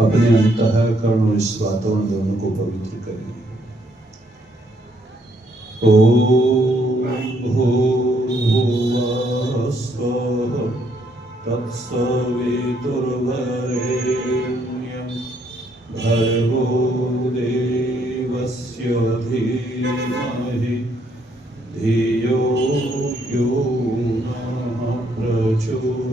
अपने अंतःकरण और इस वातावरण दोनों को पवित्र करें। ओम भूर्भुवः स्वः तत्सवितुर्वरेण्यं भर्गो देवस्य धीमहि धियो यो नः प्रचोदयात्।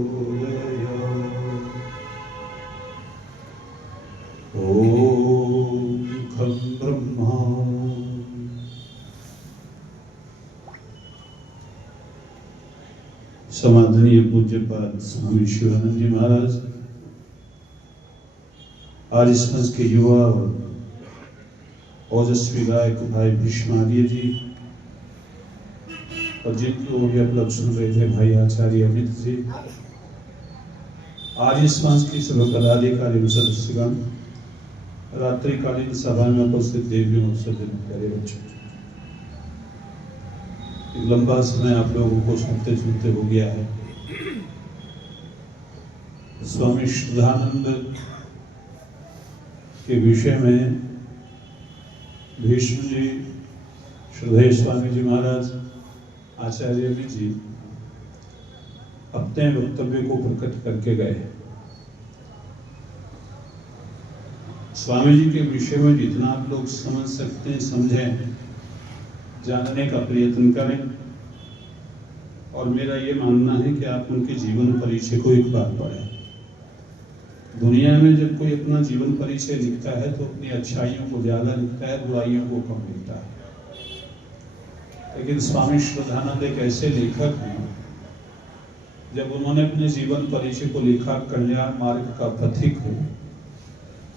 ओम खं ब्रह्मा। समादरणीय पूज्यपाद स्वामी शिवानंद जी महाराज, आज इस मंच के युवा और ओजस्वी गायक भाई भीष्मार्य जी, और जिनको भी आप लोग सुन रहे थे भाई आचार्य अमित जी, आज इस मंच की सर्व पदाधिकारी सदस्यगण, रात्रिकालीन सभा में उपस्थित देवियों और सज्जन प्यारे बच्चों, लंबा समय आप लोगों को सुनते सुनते हो गया है। स्वामी श्रद्धानंद के विषय में भीष्म जी, श्रद्धेय स्वामी जी महाराज, आचार्य जी अपने वक्तव्य को प्रकट करके गए। स्वामी जी के विषय में जितना आप लोग समझ सकते हैं समझें, जानने का प्रयत्न करें। और मेरा ये मानना है कि आप उनके जीवन परिचय को एक बार पढ़ें। दुनिया में जब कोई अपना जीवन परिचय लिखता है तो अपनी अच्छाइयों को ज्यादा लिखता है, बुराइयों को कम लिखता है। लेकिन स्वामी श्रद्धानंद एक ऐसे लेखक हैं, जब उन्होंने अपने जीवन परिचय को लिखा कल्याण मार्ग का पथिक हो,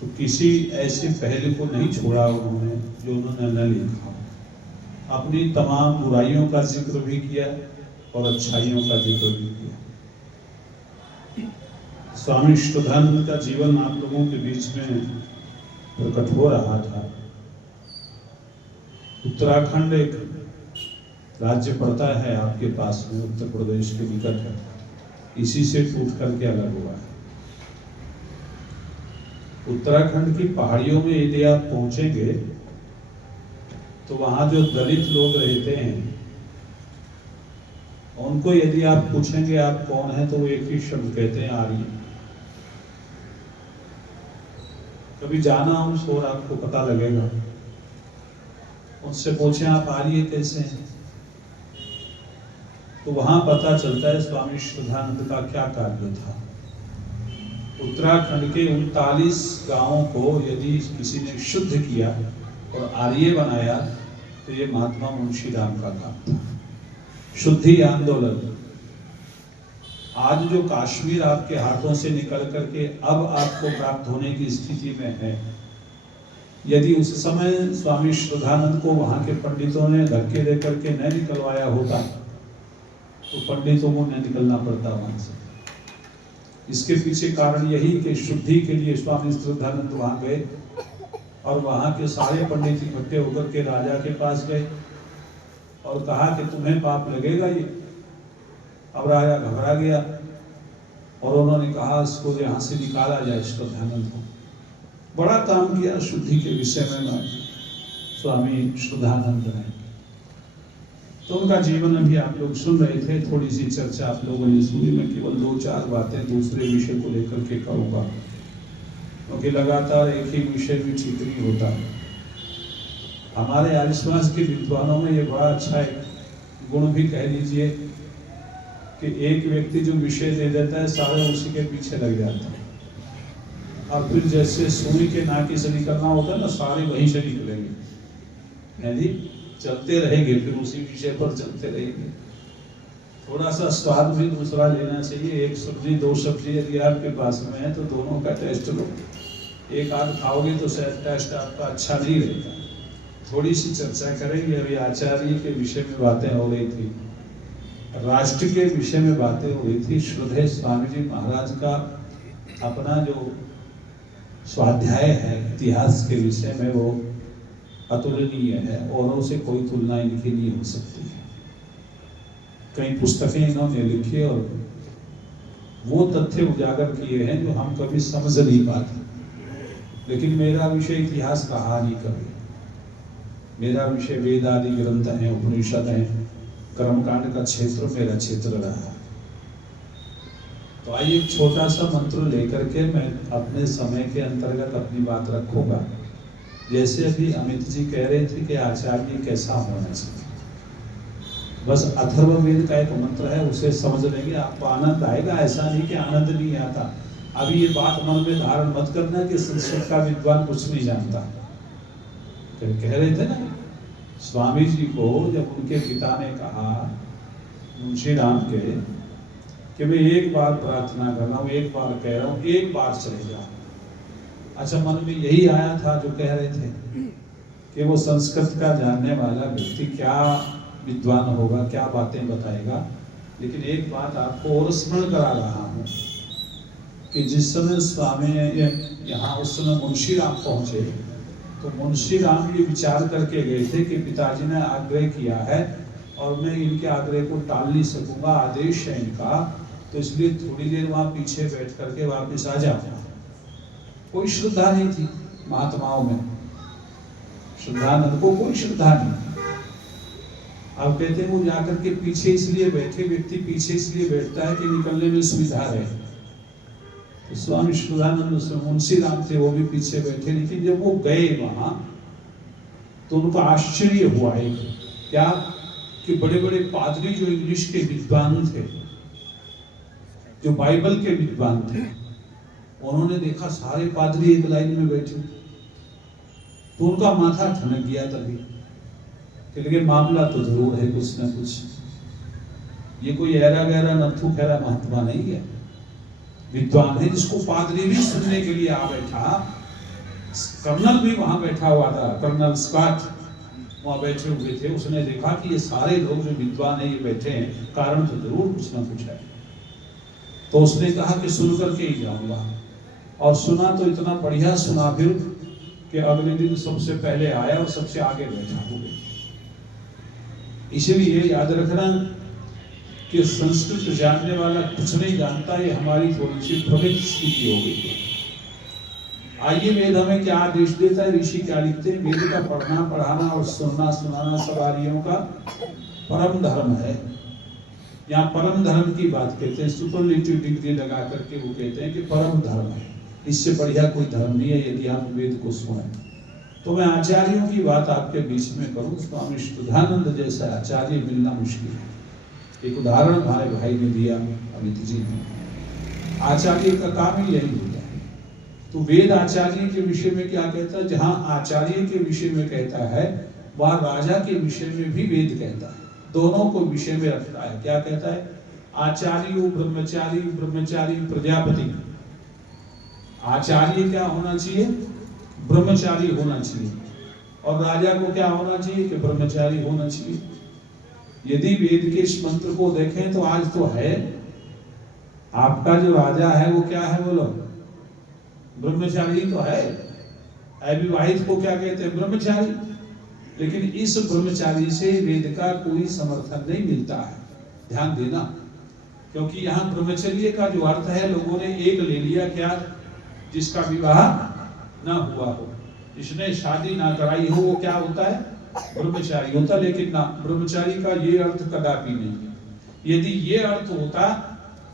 तो किसी ऐसे पहलू को नहीं छोड़ा उन्होंने जो उन्होंने न लिखा। अपनी तमाम बुराइयों का जिक्र भी किया और अच्छाइयों का जिक्र भी किया। स्वामी श्रद्धानंद का जीवन आप लोगों के बीच में प्रकट हो रहा था। उत्तराखंड एक राज्य पड़ता है आपके पास में, उत्तर प्रदेश के निकट है, इसी से टूट करके अलग हुआ है। उत्तराखंड की पहाड़ियों में यदि आप पहुंचेंगे तो वहां जो दलित लोग रहते हैं, उनको यदि आप पूछेंगे आप कौन है, तो वो एक ही शब्द कहते हैं, आर्य। कभी जाना उस और आपको पता लगेगा। उनसे पूछें आप आर्य कैसे हैं, तो वहां पता चलता है स्वामी श्रद्धानंद का क्या कार्य था। उत्तराखंड के 39 गांवों को यदि किसी ने शुद्ध किया और आर्य बनाया, तो ये महात्मा मुंशीराम का काम था। शुद्धि आंदोलन। आज जो कश्मीर आपके हाथों से निकल करके अब आपको प्राप्त होने की स्थिति में है, यदि उस समय स्वामी श्रद्धानंद को वहां के पंडितों ने धक्के दे करके न निकलवाया होता, तो पंडितों को न निकलना पड़ता वहां से। इसके पीछे कारण यही कि शुद्धि के लिए स्वामी श्रद्धानंद वहां गए और वहां के सारे पंडित इकट्ठे होकर के राजा के पास गए और कहा कि तुम्हें पाप लगेगा ये। अब राजा घबरा गया और उन्होंने कहा इसको यहाँ से निकाला जाए, श्रद्धानंद को। बड़ा काम किया शुद्धि के विषय में स्वामी श्रद्धानंद ने। तो उनका जीवन अभी आप लोग सुन रहे थे, थोड़ी सी चर्चा आप लोगों ने सुनी। मैं केवल 2-4 बातें दूसरे विषय को लेकर के करूंगा, क्योंकि लगातार एक ही विषय भी ठीक नहीं होता। हमारे आर्य समाज के विद्वानों में ये बड़ा अच्छा एक गुण भी कह लीजिए कि एक व्यक्ति जो विषय दे देता है, सारे उसी के पीछे लग जाते हैं। और फिर जैसे सुई के नाके से निकलना होता है ना, सारे वहीं से निकलेंगे, यानी चलते रहेंगे, फिर उसी विषय पर चलते रहेंगे। थोड़ा सा स्वाद भी दूसरा लेना चाहिए। एक सब्जी 2 सब्जी यदि आपके पास में है तो दोनों का टेस्ट लो। एक आध खाओगे तो शायद टेस्ट आपका अच्छा नहीं रहेगा। थोड़ी सी चर्चा करेंगे। अभी आचार्य के विषय में बातें हो रही थी, राष्ट्र के विषय में बातें हो रही थी। श्रद्धेय स्वामी जी महाराज का अपना जो स्वाध्याय है इतिहास के विषय में, वो अतुलनीय है, औरों से कोई तुलना इनकी नहीं हो सकती है। कई पुस्तकें इन्होंने लिखी और वो तथ्य उजागर किए हैं जो हम कभी समझ नहीं पाते। लेकिन मेरा विषय इतिहास रहा नहीं कभी। मेरा विषय वेद आदि ग्रंथ हैं, उपनिषद हैं, कर्मकांड का क्षेत्र मेरा क्षेत्र रहा। तो आइए एक छोटा सा मंत्र लेकर के मैं अपने समय के अंतर्गत अपनी बात रखूंगा। जैसे अभी अमित जी कह रहे थे कि आचार्य कैसा होना चाहिए, बस अथर्ववेद का एक मंत्र है, उसे समझ लेंगे आपको आनंद आएगा। ऐसा नहीं कि आनंद नहीं आता। अभी ये बात मन में धारण मत करना कि संस्कृत का विद्वान कुछ नहीं जानता। कह रहे थे ना स्वामी जी को, जब उनके पिता ने कहा मुंशी राम के कि मैं एक बार प्रार्थना कर रहा हूँ, एक बार कह रहा हूँ, एक बार चले जा। अच्छा, मन में यही आया था जो कह रहे थे कि वो संस्कृत का जानने वाला व्यक्ति क्या विद्वान होगा, क्या बातें बताएगा। लेकिन एक बात आपको और स्मरण करा रहा हूँ कि जिस समय स्वामी यहाँ उस समय मुंशी राम पहुंचे तो मुंशी राम ये विचार करके गए थे कि पिताजी ने आग्रह किया है और मैं इनके आग्रह को टाल नहीं सकूंगा, आदेश है इनका, तो इसलिए थोड़ी देर वहां पीछे बैठ करके वापस आ जाऊंगा। कोई श्रद्धा नहीं थी महात्माओं में, श्रद्धानंद को कोई श्रद्धा नहीं। अब कहते हैं वो जाकर के पीछे इसलिए बैठे, व्यक्ति पीछे इसलिए बैठता है कि निकलने में सुविधा रहे। तो स्वामी श्रद्धानंद मुंशी राम थे, वो भी पीछे बैठे। लेकिन जब वो गए वहां तो उनको आश्चर्य हुआ एक, क्या कि बड़े बड़े पादरी जो इंग्लिश के विद्वान थे, जो बाइबल के विद्वान थे, उन्होंने देखा सारे पादरी एक लाइन में बैठे। तो उनका माथा ठनक गया तभी कि लेकिन मामला तो जरूर है कुछ ना कुछ। ये कोई ऐरा गहरा नथु खैरा महात्मा नहीं है, विद्वान है जिसको पादरी भी सुनने के लिए आ बैठा। कर्नल भी वहां बैठा हुआ था, कर्नल स्कॉट वहां बैठे हुए थे। उसने देखा कि ये सारे लोग जो विद्वान है ये बैठे हैं, कारण तो जरूर कुछ ना कुछ है। तो उसने कहा कि सुन करके ही जाऊंगा। और सुना तो इतना बढ़िया सुना फिर कि अगले दिन सबसे पहले आया और सबसे आगे बैठा हुआ। इसलिए याद रखना कि संस्कृत जानने वाला कुछ नहीं जानता, ये हमारी थोड़ी सी भ्रमित स्थिति हो गई है। आइए वेद हमें क्या आदेश देता है, ऋषि क्या लिखते हैं। वेद का पढ़ना, पढ़ाना और सुनना सुनाना सब आर्यों का परम धर्म है। यहाँ परम धर्म की बात कहते हैं, सुपरलेटिव डिग्री लगा करके वो कहते हैं कि परम धर्म है, इससे बढ़िया कोई धर्म नहीं है यदि आप वेद को सुने। तो मैं आचार्यों की बात आपके बीच में करूं। स्वामी शुद्धानंद जैसा आचार्य मिलना मुश्किल है। एक उदाहरण हमारे भाई ने दिया, अमित जी ने। आचार्य का काम ही यही होता है। तो वेद आचार्य के विषय में क्या कहता है, जहां आचार्य के विषय में कहता है वहां राजा के विषय में भी वेद कहता है, दोनों को विषय में रखता है। क्या कहता है, आचार्य ब्रह्मचारी, ब्रह्मचारी प्रजापति। आचार्य क्या होना चाहिए, ब्रह्मचारी होना चाहिए। और राजा को क्या होना चाहिए कि ब्रह्मचारी होना चाहिए। यदि वेद के इस मंत्र को देखें तो आज तो है आपका जो राजा है वो क्या है, बोलो, ब्रह्मचारी तो है। अविवाहित को क्या कहते हैं, ब्रह्मचारी। लेकिन इस ब्रह्मचारी से वेद का कोई समर्थन नहीं मिलता है, ध्यान देना। क्योंकि यहाँ ब्रह्मचर्य का जो अर्थ है, लोगों ने एक ले लिया, क्या, जिसका विवाह ना हुआ हो, जिसने शादी ना कराई हो, वो क्या होता है, ब्रह्मचारी होता। लेकिन ना, ब्रह्मचारी का ये अर्थ कदापि नहीं है। यदि ये अर्थ होता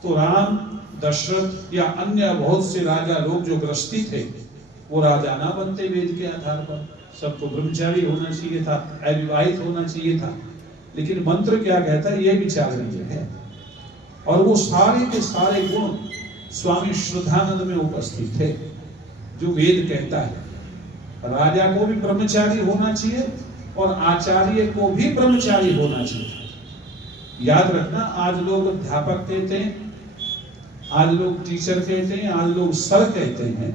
तो राम, दशरथ या अन्य बहुत से राजा लोग जो गृहस्थी थे वो राजा ना बनते वेद के आधार पर। सबको ब्रह्मचारी होना चाहिए था, अविवाहित होना चाहिए था। लेकिन मंत्र क्या कहता है, ये विचारणीय है। और वो सारे के सारे गुण स्वामी श्रद्धानंद में उपस्थित थे जो वेद कहता है। राजा को भी ब्रह्मचारी होना चाहिए और आचार्य को भी ब्रह्मचारी होना चाहिए। याद रखना, आज लोग अध्यापक कहते हैं, आज लोग टीचर कहते हैं, आज लोग सर कहते हैं।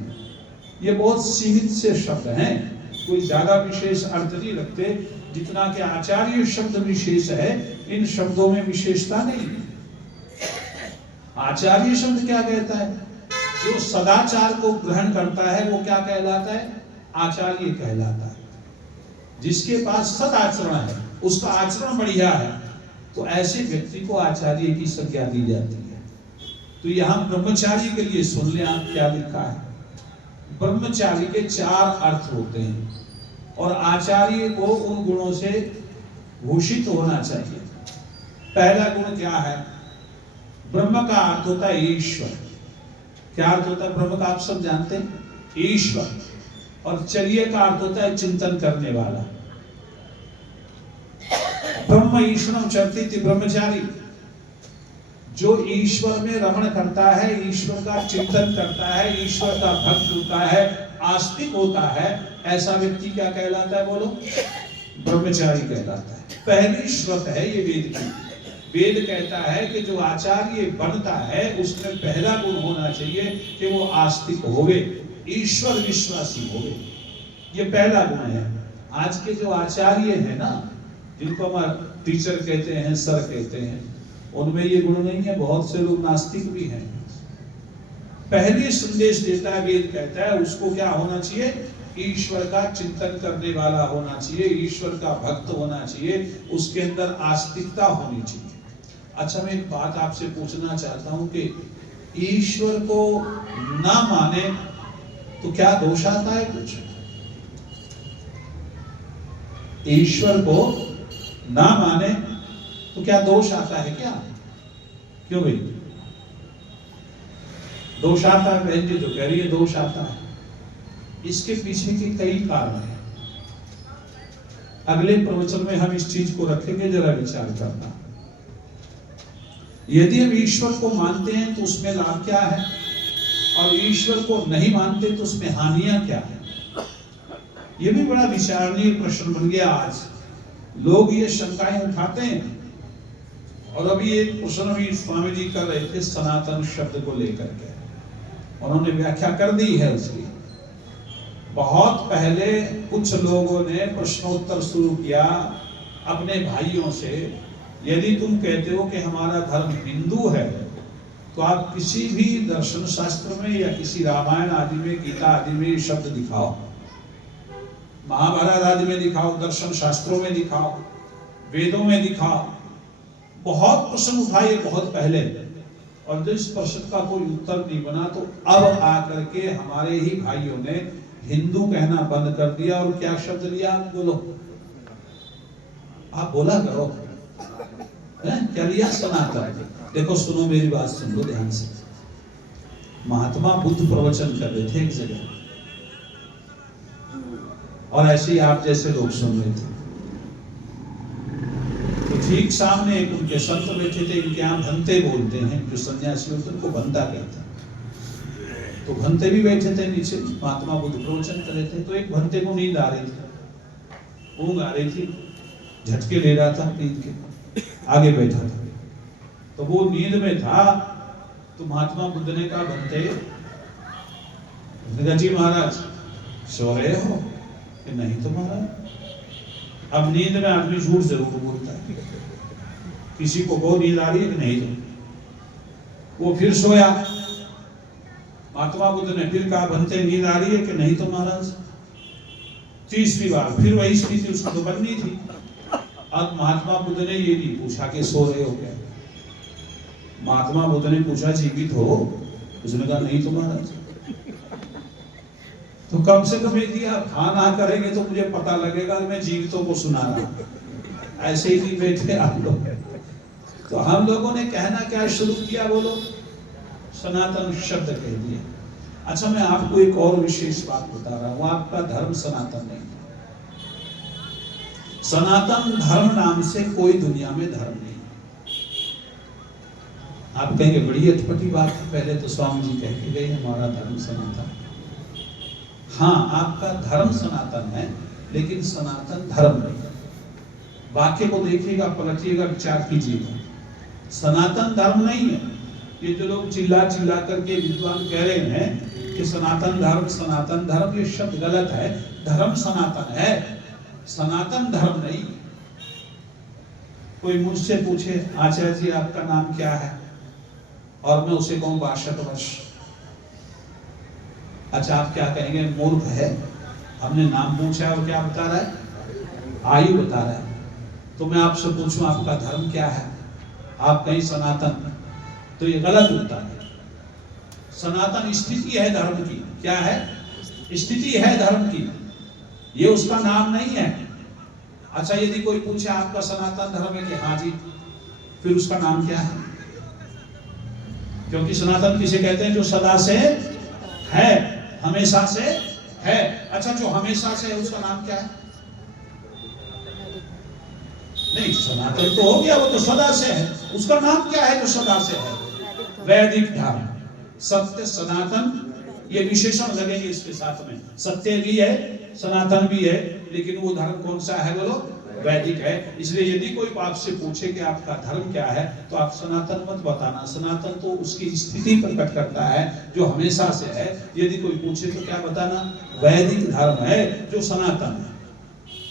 ये बहुत सीमित से शब्द हैं, कोई ज्यादा विशेष अर्थ नहीं रखते। जितना कि आचार्य शब्द विशेष है, इन शब्दों में विशेषता नहीं है। आचार्य शब्द क्या कहता है, जो सदाचार को ग्रहण करता है वो क्या कहलाता है, आचार्य कहलाता है। जिसके पास सदाचरण है, उसका आचरण बढ़िया है, तो ऐसे व्यक्ति को आचार्य की संज्ञा दी जाती है। तो यहाँ ब्रह्मचारी के लिए सुन ले आप क्या लिखा है, ब्रह्मचारी के 4 अर्थ होते हैं और आचार्य को उन गुणों से भूषित होना चाहिए। पहला गुण क्या है? ब्रह्म का अर्थ होता है ईश्वर। क्या अर्थ होता है ब्रह्म का? आप सब जानते हैं, ईश्वर। और चर्य का अर्थ होता है चिंतन करने वाला। ब्रह्म ईश्वरम चरति ब्रह्मचारी, जो ईश्वर में रमण करता है, ईश्वर का चिंतन करता है, ईश्वर का भक्त होता है, आस्तिक होता है, ऐसा व्यक्ति क्या कहलाता है? बोलो, ब्रह्मचारी कहलाता है। पहली श्रुत है ये वेद की। वेद कहता है कि जो आचार्य बनता है उसमें पहला गुण होना चाहिए कि वो आस्तिक होवे, ईश्वर विश्वासी होवे। ये पहला गुण है। आज के जो आचार्य है ना, जिनको हम टीचर कहते हैं, सर कहते हैं, उनमें ये गुण नहीं है। बहुत से लोग नास्तिक भी हैं। पहले संदेश देता है वेद, कहता है उसको क्या होना चाहिए? ईश्वर का चिंतन करने वाला होना चाहिए, ईश्वर का भक्त होना चाहिए, उसके अंदर आस्तिकता होनी चाहिए। अच्छा, मैं एक बात आपसे पूछना चाहता हूं कि ईश्वर को ना माने तो क्या दोष आता है? कुछ ईश्वर को ना माने तो क्या दोष आता है? क्या क्यों भाई दोष आता है? बहन जी तो कह रही है दोष आता है। इसके पीछे के कई कारण हैं। अगले प्रवचन में हम इस चीज को रखेंगे, जरा विचार करना। यदि हम ईश्वर को मानते हैं तो उसमें लाभ क्या है, और ईश्वर को नहीं मानते तो उसमें हानियां क्या है? यह भी बड़ा विचारणीय प्रश्न बन गया। आज लोग ये शंकाएं उठाते हैं। और अभी एक प्रश्न भी स्वामी जी कर रहे थे सनातन शब्द को लेकर के, उन्होंने व्याख्या कर दी है उसकी। बहुत पहले कुछ लोगों ने प्रश्नोत्तर शुरू किया अपने भाइयों से, यदि तुम कहते हो कि हमारा धर्म हिंदू है तो आप किसी भी दर्शन शास्त्र में या किसी रामायण आदि में, गीता आदि में शब्द दिखाओ, महाभारत आदि में दिखाओ, दर्शन शास्त्रों में दिखाओ, वेदों में दिखाओ। बहुत प्रश्न उठाए बहुत पहले, और जब इस प्रश्न का कोई उत्तर नहीं बना तो अब आकर के हमारे ही भाइयों ने हिंदू कहना बंद कर दिया। और क्या शब्द लिया? बोलो, आप बोला करो, क्या लिया? सनातन। देखो सुनो, मेरी बात सुन लो ध्यान से। महात्मा बुद्ध प्रवचन कर रहे थे एक जगह, और ऐसे ही आप जैसे लोग सुन रहे थे। तो ठीक सामने एक उनके संत बैठे थे, इनके यहाँ भंते बोलते हैं, जो सन्यासी होते हैं उनको भंता कहते हैं। तो भंते भी बैठे थे नीचे, महात्मा बुद्ध प्रवचन कर रहे थे। तो एक भंते को नींद आ रही थी, ऊँघ आ रही थी, झटके ले रहा था, नींद के आगे बैठा था। तो वो नींद में था, तो महात्मा बुद्ध ने कहा, भंते, जी महाराज सो रहे हो? कि नहीं तो महाराज। अब नींद में आदमी झूठ जरूर बोलता है। किसी को बहुत नींद आ रही है कि नहीं, तो वो फिर सोया। महात्मा बुद्ध ने फिर कहा, भंते नींद आ रही है कि नहीं तो महाराज। तीसरी बार फिर वही स्थिति उसको तो बननी थी। अब महात्मा बुद्ध ने ये नहीं पूछा कि सो रहे हो क्या। महात्मा बुद्ध ने पूछा, जीवित हो? उसने कहा नहीं तो महाराज। तो कम से कम यदि आप हाँ ना करेंगे तो मुझे पता लगेगा मैं जीवितों को सुना रहा। ऐसे ही नहीं बैठे आप लोग। तो हम लोगों ने कहना क्या शुरू किया? बोलो, सनातन शब्द कह दिए। अच्छा, मैं आपको एक और विशेष बात बता रहा हूं। आपका धर्म सनातन नहीं। सनातन धर्म नाम से कोई दुनिया में धर्म नहीं। आप कहेंगे बड़ी अटपटी बात है, पहले तो स्वामी जी कह के गए हमारा धर्म सनातन। हाँ, आपका धर्म सनातन है, लेकिन सनातन धर्म नहीं। वाक्य को देखिएगा, पलटिएगा, विचार कीजिएगा। सनातन धर्म नहीं है। ये जो लोग चिल्ला चिल्ला करके विद्वान कह रहे हैं कि सनातन धर्म, ये शब्द गलत है। धर्म सनातन है, सनातन धर्म नहीं। कोई मुझसे पूछे, आचार्य जी आपका नाम क्या है, और मैं उसे कहूं 62 वर्ष। अच्छा, आप क्या कहेंगे? मूर्ख है, हमने नाम पूछा और क्या बता रहा है? आयु बता रहा है। तो मैं आपसे पूछूं आपका धर्म क्या है, आप कहीं सनातन, तो ये गलत उत्तर है। सनातन स्थिति है धर्म की। क्या है? स्थिति है धर्म की, ये उसका नाम नहीं है। अच्छा, यदि कोई पूछे आपका सनातन धर्म है कि हाँ जी, फिर उसका नाम क्या है? क्योंकि सनातन किसे कहते हैं? जो सदा से है, हमेशा से है। अच्छा, जो हमेशा से है उसका नाम क्या है? नहीं, सनातन तो हो गया, वो तो सदा से है। उसका नाम क्या है जो सदा से है? वैदिक धर्म। सत्य, सनातन, ये विशेषण लगेंगे इसके साथ में। सत्य भी है, सनातन भी है, लेकिन वो धर्म कौन सा है बोलो? वैदिक है। इसलिए यदि कोई आपसे पूछे कि आपका धर्म क्या है, तो आप सनातन मत बताना। सनातन तो उसकी स्थिति प्रकट करता है जो हमेशा से है। यदि कोई पूछे तो क्या बताना? वैदिक धर्म है जो सनातन है,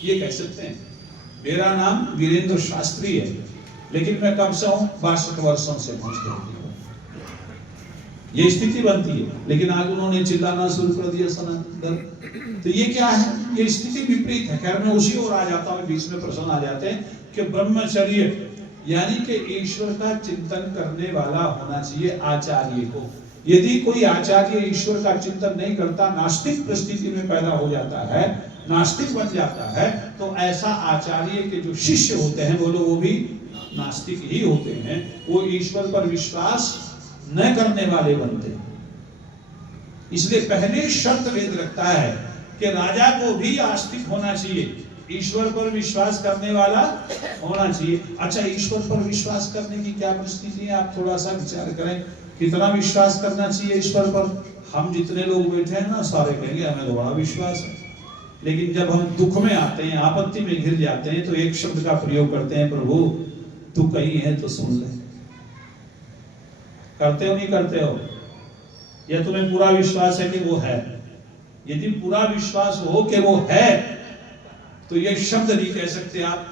ये कह सकते हैं। मेरा नाम वीरेंद्र शास्त्री है, लेकिन मैं कब से हूं? 62 वर्षों से पहुंचते हूं, ये स्थिति बनती है। लेकिन आज उन्होंने चिल्लाना शुरू कर दिया सनातन धर्म, तो ये क्या है? ये स्थिति विपरीत है। खैर, मैं उसी ओर आ जाता हूं, बीच में प्रश्न आ जाते हैं कि ब्रह्मचर्य यानी कि ईश्वर का चिंतन करने वाला होना चाहिए आचार्य को। यदि कोई आचार्य ईश्वर का चिंतन नहीं करता, नास्तिक परिस्थिति में पैदा हो जाता है, नास्तिक बन जाता है, तो ऐसा आचार्य के जो शिष्य होते हैं बोलो वो भी नास्तिक ही होते हैं। वो ईश्वर पर विश्वास न करने वाले बनते। इसलिए पहले शर्त वेद रखता है कि राजा को भी आस्तिक होना चाहिए, ईश्वर पर विश्वास करने वाला होना चाहिए। अच्छा, ईश्वर पर विश्वास करने की क्या परिस्थिति है? आप थोड़ा सा विचार करें, कितना विश्वास करना चाहिए ईश्वर पर? हम जितने लोग बैठे हैं ना, सारे कहेंगे हमें तो बड़ा विश्वास है। लेकिन जब हम दुख में आते हैं, आपत्ति में घिर जाते हैं, तो एक शब्द का प्रयोग करते हैं, प्रभु तू कहीं है तो सुन ले। करते हो नहीं करते हो? या तुम्हें पूरा विश्वास है कि वो है? यदि पूरा विश्वास हो कि वो है, तो ये शब्द नहीं कह सकते आप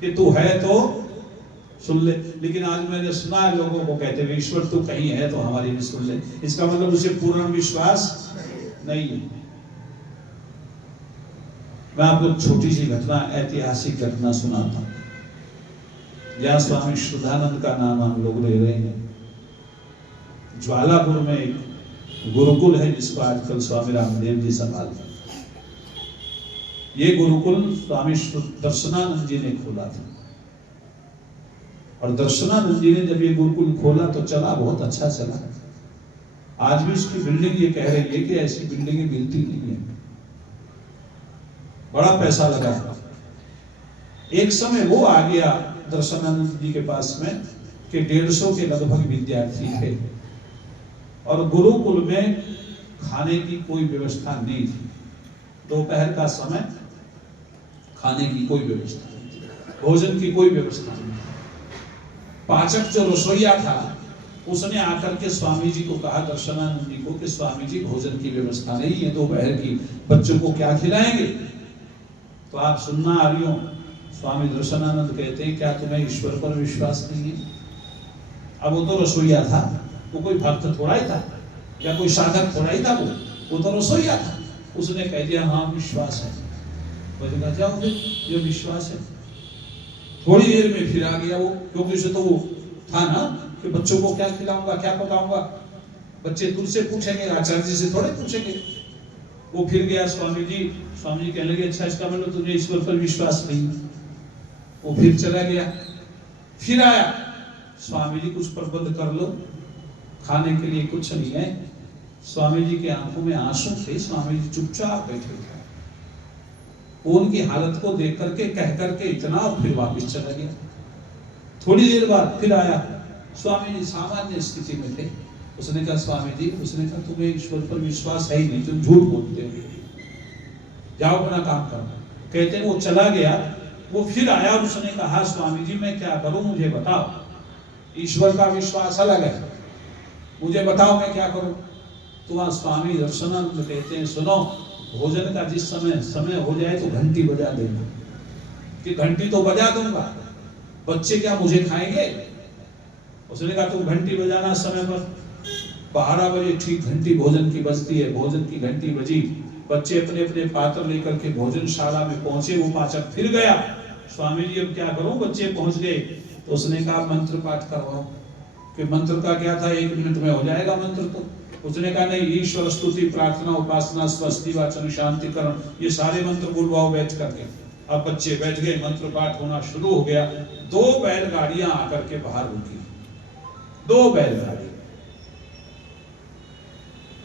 कि तू है तो सुन ले। लेकिन आज मैंने सुना है लोगों को कहते हुए, ईश्वर तू कहीं है तो हमारी भी सुन ले। इसका मतलब उसे पूर्ण विश्वास नहीं है। मैं आपको छोटी सी घटना, ऐतिहासिक घटना सुनाता हूं। जहां स्वामी शुद्धानंद का नाम हम लोग ले रहे हैं। ज्वालापुर में एक गुरुकुल है जिसको आजकल स्वामी रामदेव जी संभालते हैं। ये गुरुकुल स्वामी दर्शनानंद जी ने खोला था, और दर्शनानंद जी ने जब ये गुरुकुल खोला तो चला, बहुत अच्छा चला। आज भी उसकी बिल्डिंग ये कह रही है कि ऐसी बिल्डिंगें मिलती नहीं है, बड़ा पैसा लगा। एक समय वो आ गया दर्शनानंद जी के पास में कि 150 के लगभग विद्यार्थी थे, और गुरुकुल में खाने की कोई व्यवस्था नहीं थी। दोपहर का समय, खाने की कोई व्यवस्था नहीं थी, भोजन की कोई व्यवस्था नहीं थी। पाचक जो रसोईया था, उसने आकर के स्वामी जी को कहा, दर्शनानंद जी को, कि स्वामी जी भोजन की व्यवस्था नहीं है दोपहर की, बच्चों को क्या खिलाएंगे? तो आप सुनना आ रही हो, स्वामी दर्शनानंद कहते हैं, क्या तुम्हें ईश्वर पर विश्वास नहीं है? अब वो तो रसोईया था, वो कोई भक्त थोड़ा ही था, या कोई साधक थोड़ा ही था, वो तो रसोईया था। उसने कह दिया हाँ विश्वास है। मैंने कहा जाओ फिर, जो विश्वास है। थोड़ी देर में फिर आ गया वो, क्योंकि उसे तो वो था ना कि बच्चों को क्या खिलाऊंगा, क्या पकाऊंगा। बच्चे तुझसे पूछेंगे, आचार्य जी से थोड़े पूछेंगे। वो फिर गया स्वामी जी कहने लगे, अच्छा इसका मतलब तुझे ईश्वर पर विश्वास नहीं। वो फिर चला गया, फिर आया, स्वामी जी कुछ प्रबंध कर लो, खाने के लिए कुछ नहीं है। स्वामी जी के आंखों में आंसू थे, स्वामी जी चुपचाप बैठे थे। उनकी हालत को देख करके, कह करके इतना, फिर वापस चला गया। थोड़ी देर बाद फिर आया, स्वामी जी सामान्य स्थिति में थे। उसने कहा स्वामी जी, उसने कहा तुम्हें ईश्वर पर विश्वास है ही नहीं, तुम झूठ बोलते हो, जाओ अपना काम करो। कहते हैं वो चला गया, वो फिर आया और उसने कहा स्वामी जी मैं क्या करूं, मुझे बताओ। ईश्वर का विश्वास अलग है, मुझे बताओ मैं क्या करूं। तो वहां स्वामी दर्शनानंद कहते हैं, सुनो, भोजन का जिस समय हो जाए तो घंटी बजा देना। कि घंटी तो बजा दूंगा, बच्चे क्या मुझे खाएंगे? उसने कहा तुम घंटी बजाना समय पर, 12 बजे ठीक घंटी भोजन की बजती है। भोजन की घंटी बजी, बच्चे अपने अपने पात्र लेकर के भोजनशाला में पहुंचे। वो पाचक फिर गया, स्वामी जी अब क्या करूं, बच्चे पहुंच गए। तो उसने कहा मंत्र पाठ करवाओ। कि मंत्र का क्या था, 1 मिनट में हो जाएगा मंत्र। तो उसने कहा नहीं, ईश्वर स्तुति, प्रार्थना, उपासना, स्वस्ति वाचन, शांतिकरण, ये सारे मंत्र बुलवाओ बैठ करके। अब बच्चे बैठ गए, मंत्र पाठ होना शुरू हो गया। 2 बैलगाड़ियां आकर के बाहर रुकी, 2 बैलगाड़ी।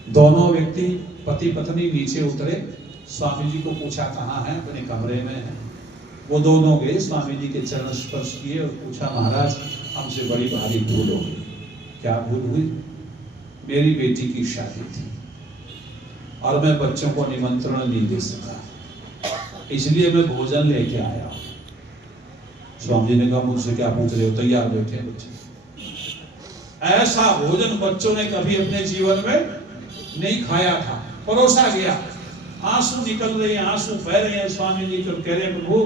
दोनों व्यक्ति पति पत्नी नीचे उतरे, स्वामी जी को पूछा कहाँ है, अपने कमरे में है। वो दोनों गए, स्वामी जी के चरण स्पर्श किए और पूछा महाराज हमसे बड़ी भारी भूल हो गई। क्या भूल हुई? मेरी बेटी की शादी थी और मैं बच्चों को निमंत्रण नहीं दे सका, इसलिए मैं भोजन लेके आया। स्वामी जी ने कहा मुझसे क्या पूछ रहे हो, तैयार बैठे बच्चे। ऐसा भोजन बच्चों ने कभी अपने जीवन में नहीं खाया था, परोसा गया। आंसू निकल रहे हैं, आंसू बह रहे हैं। स्वामी जी को कह रहे हैं प्रभु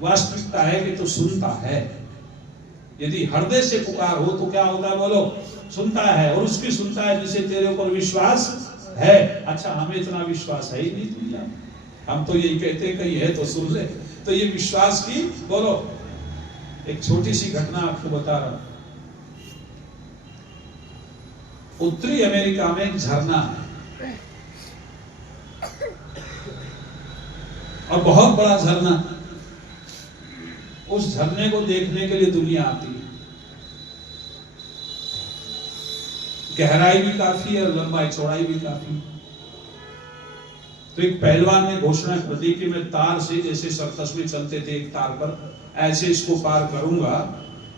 वास्तविकता है कि तू सुनता है, यदि हृदय से पुकार हो तो क्या होता है बोलो, सुनता है। और उसकी सुनता है जिसे तेरे ऊपर विश्वास है। अच्छा हमें इतना विश्वास है ही नहीं दुनिया में, हम तो यही कहते कहीं है तो सुन ले। तो ये विश्वास की बोलो। एक छोटी सी घटना आपको बता रहा हूं। उत्तरी अमेरिका में एक झरना है और बहुत बड़ा झरना। उस झरने को देखने के लिए दुनिया आती है। गहराई भी काफी है और लंबाई चौड़ाई भी काफी है। तो एक पहलवान ने घोषणा कर दी कि मैं तार से, जैसे सर्कस में चलते थे एक तार पर, ऐसे इसको पार करूंगा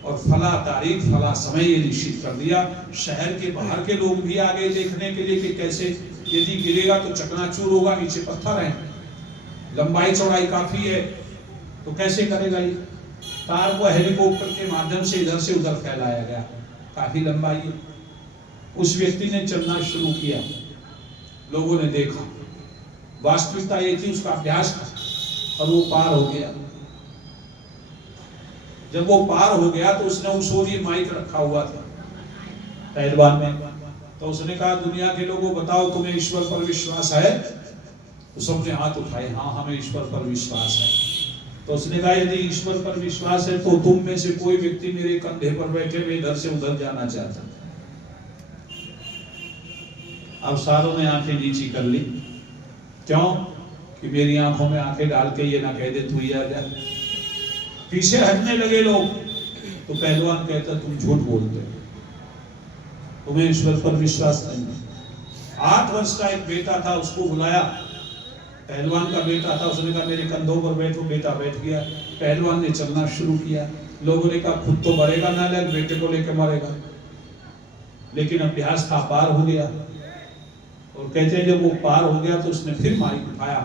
और फला तारीख फला समय ये निश्चित कर दिया। शहर के बाहर के लोग भी आ गए देखने के लिए कि कैसे, यदि गिरेगा तो चकनाचूर होगा, नीचे पत्थर है, लंबाई चौड़ाई काफी है, तो कैसे करेगा ये। तार को हेलीकॉप्टर के माध्यम से इधर से उधर फैलाया गया, काफी लंबाई है। उस व्यक्ति ने चलना शुरू किया, लोगों ने देखा, वास्तविकता ये थी, उसका अभ्यास था और वो पार हो गया। जब वो पार हो गया तो उसने उस ओर ये माइक रखा हुआ था पहलवान में, तो उसने कहा दुनिया के लोगों बताओ तुम्हें ईश्वर पर विश्वास है? तो सबने हाथ उठाए, हाँ हमें ईश्वर पर विश्वास है। तो उसने कहा यदि ईश्वर पर विश्वास है तो तुम में से कोई व्यक्ति मेरे कंधे पर बैठे हुए इधर से उधर जाना चाहता। अब सारों ने आंखें नीची कर ली। क्यों? कि मेरी आंखों में आंखें डाल के ये ना कह दे तू ही आ जा। पीछे हटने लगे लोग। तो पहलवान कहता तुम झूठ बोलते हो, तुम्हें ईश्वर पर विश्वास नहीं। 8 वर्ष का एक बेटा था, उसको बुलाया, पहलवान का बेटा था। उसने कहा मेरे कंधों पर बैठो। बेटा बैठ गया। पहलवान ने चलना शुरू किया। लोगों ने कहा खुद तो मरेगा ना, लग बेटे को लेकर मरेगा। लेकिन अभ्यास था, पार हो गया। और कहते हैं जब वो पार हो गया तो उसने फिर माइक उठाया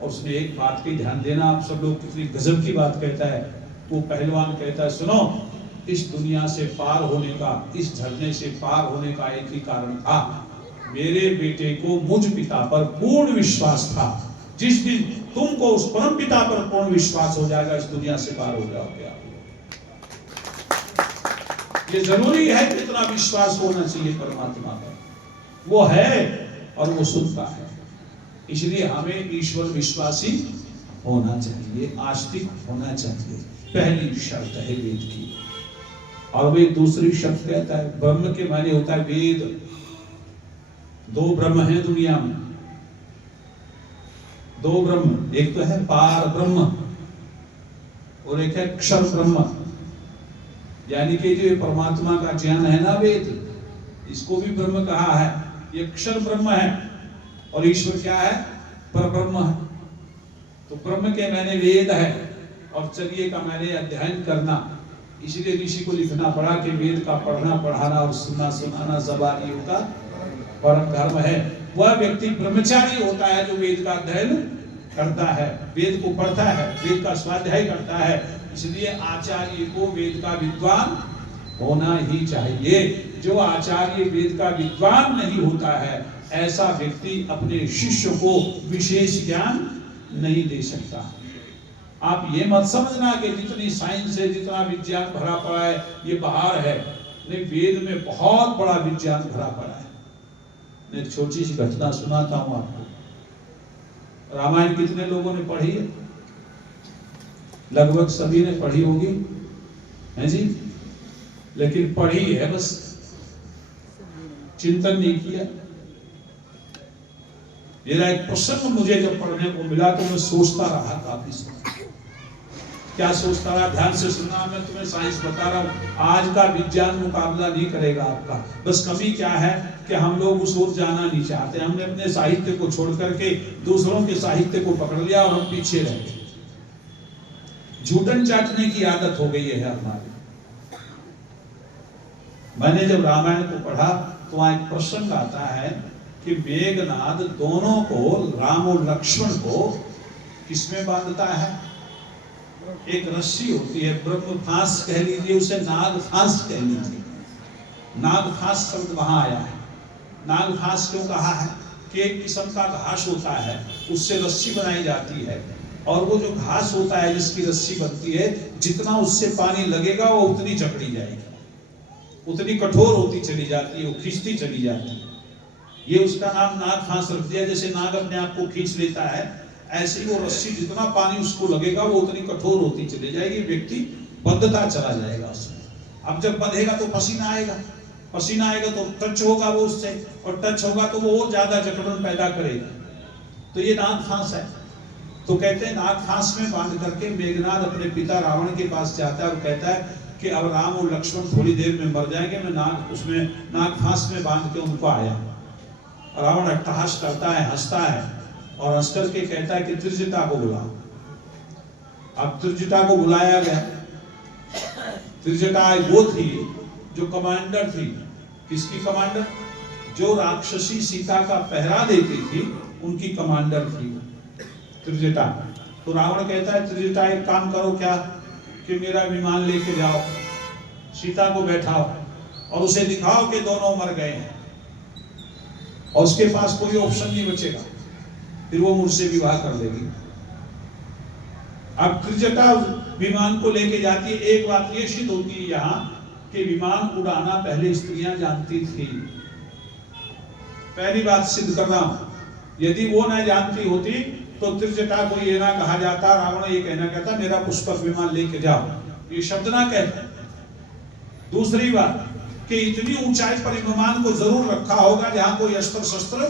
और उसने एक बात की ध्यान देना, आप सब लोग कितनी गजब की बात कहता है। वो पहलवान कहता है सुनो, इस दुनिया से पार होने का, इस झरने से पार होने का एक ही कारण था, मेरे बेटे को मुझ पिता पर पूर्ण विश्वास था। जिस दिन तुमको उस परम पिता पर पूर्ण विश्वास हो जाएगा, इस दुनिया से पार हो जाओगे आप। ये जरूरी है कि इतना विश्वास होना चाहिए परमात्मा पर, वो है और वो सुनता है। इसलिए हमें ईश्वर विश्वासी होना चाहिए, आस्तिक होना चाहिए। पहली शर्त है वेद की। और वे दूसरी शर्त कहता है, ब्रह्म के माने होता है वेद। 2 ब्रह्म है दुनिया में, 2 ब्रह्म, एक तो है पार ब्रह्म और एक है क्षर ब्रह्म। यानी कि जो परमात्मा का ज्ञान है ना वेद, इसको भी ब्रह्म कहा है। ये अक्षर ब्रह्म है और ईश्वर क्या है? परब्रह्म है। तो ब्रह्म के मैंने वेद है और चर्य का मैंने अध्ययन करना। इसलिए ऋषि को लिखना पड़ा कि वेद का पढ़ना पढ़ाना और सुनना सुनाना ज़बानी का परम धर्म है। वह व्यक्ति ब्रह्मचारी होता है जो वेद का अध्ययन करता है, वेद को पढ़ता है, वेद का स्वाध्याय करता है। इसलिए आचार्य को वेद का विद्वान होना ही चाहिए। जो आचार्य वेद का विद्वान नहीं होता है, ऐसा व्यक्ति अपने शिष्य को विशेष ज्ञान नहीं दे सकता। आप ये मत समझना कि जितनी साइंस है, जितना विज्ञान भरा पड़ा है, ये बाहर है। नहीं, वेद में बहुत बड़ा विज्ञान भरा पड़ा है। मैं एक छोटी सी घटना सुनाता हूं आपको। रामायण कितने लोगों ने पढ़ी है? लगभग सभी ने पढ़ी होगी, है जी। लेकिन पढ़ी है बस, चिंतन नहीं किया। मेरा एक प्रसंग मुझे जब पढ़ने को मिला तो मैं सोचता रहा काफी समय। क्या सोचता रहा, ध्यान से सुनना, मैं तुम्हें साइंस बता रहा हूँ। आज का विज्ञान मुकाबला नहीं करेगा आपका। बस कमी क्या है कि हम लोग उस ओर जाना नहीं चाहते। हमने अपने साहित्य को छोड़ करके दूसरों के साहित्य को पकड़ लिया और हम पीछे रह गए। झूठन चाटने की आदत हो गई है हमारी। मैंने जब रामायण को पढ़ा तो वहां एक प्रसंग आता है कि मेघनाद दोनों को, राम और लक्ष्मण को, किसमें बांधता है? एक रस्सी होती है, ब्रह्म फांस कह लीजिए, उसे नाग फांस कह लीजिए। नाग फांस शब्द वहां आया है। नाग फांस क्यों कहा है? कि एक किस्म का घास होता है, उससे रस्सी बनाई जाती है, और वो जो घास होता है जिसकी रस्सी बनती है, जितना उससे पानी लगेगा वो उतनी जकड़ी जाएगी, उतनी कठोर होती चली जाती है, वो खींचती चली जाती है। ये उसका नाम नाग फांस रख दिया। जैसे नाग अपने आप को खींच लेता है, ऐसे ही वो रस्सी जितना पानी उसको लगेगा वो उतनी कठोर होती चली जाएगी, व्यक्ति बंधता चला जाएगा उसमें। अब जब बंधेगा तो पसीना आएगा, पसीना आएगा तो टच होगा वो उससे, और टच होगा तो वो और ज्यादा जकड़न पैदा करेगा। तो ये नाग फांस है। तो कहते हैं नाग फांस में बांध करके मेघनाद अपने पिता रावण के पास जाता है और कहता है कि अब राम और लक्ष्मण थोड़ी देर में मर जाएंगे, मैं नाग फांस में बांध के उनको आया। रावण अट्टहास करता है, हंसता है, और हंस करके कहता है कि त्रिजटा को बुलाओ। अब त्रिजटा को बुलाया गया। त्रिजटा वो थी जो कमांडर थी। किसकी कमांडर? जो राक्षसी सीता का पहरा देती थी उनकी कमांडर थी त्रिजटा। तो रावण कहता है त्रिजटा एक काम करो क्या, कि मेरा विमान लेके जाओ, सीता को बैठाओ और उसे दिखाओ कि दोनों मर गए हैं, और उसके पास कोई ऑप्शन नहीं बचेगा, फिर वो मुझसे विवाह कर देगी। अब त्रिजटा विमान को लेके जाती है। एक बात ये सिद्ध होती है यहाँ कि विमान उड़ाना पहले स्त्रियां जानती थी। पहली बात सिद्ध कर रहा हूं, यदि वो ना जानती होती तो त्रिजटा को ये ना कहा जाता, रावण ये कहना कहता मेरा पुष्पक विमान लेके जाओ, ये शब्द ना कहता। दूसरी बात कि इतनी ऊंचाई पर विमान को जरूर रखा होगा जहां कोई अस्त्र शस्त्र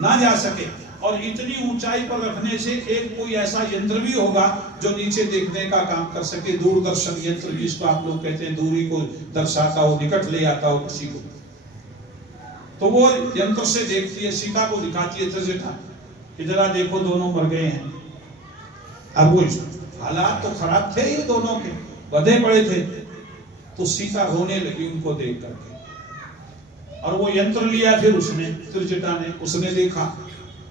ना जा सके, और इतनी ऊंचाई पर रखने से एक कोई ऐसा यंत्र भी होगा जो नीचे देखने का काम कर सके, दूरदर्शन यंत्र जिसको आप लोग कहते हैं, दूरी को दर्शाता हो, निकट ले आता हो किसी को, तो वो यंत्र से देखती है, सीता को दिखाती है त्रिजटा कि जरा देखो दोनों मर गए हैं। अब वो हालात तो खराब थे ये दोनों के, बंधे पड़े थे। तो सीता रोने लगी उनको देख करके, और वो यंत्र लिया फिर उसने, त्रिजटा ने, उसने देखा,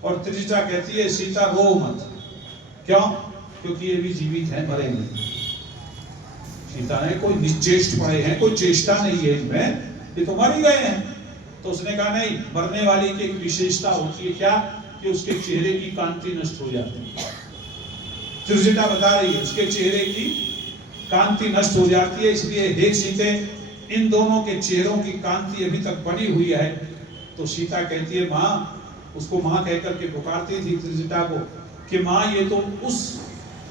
और त्रिजटा कहती है सीता रो मत। क्यों? क्योंकि ये भी जीवित है, मरे नहीं। सीता ने कोई निश्चेष्ट पड़े हैं, कोई चेष्टा नहीं है इनमें, ये तो मर ही गए हैं। तो उसने कहा नहीं, मरने वाली की एक विशेषता होती है, क्या? कि उसके चेहरे की कांति नष्ट हो जाती है। त्रिजटा बता रही है उसके चेहरे की कांति नष्ट हो जाती है, इसलिए हे सीते, इन दोनों के चेहरों की कांति अभी तक बनी हुई है। तो सीता कहती है माँ, उसको माँ कहकर के पुकारती थी त्रिजटा को कि माँ ये तो उस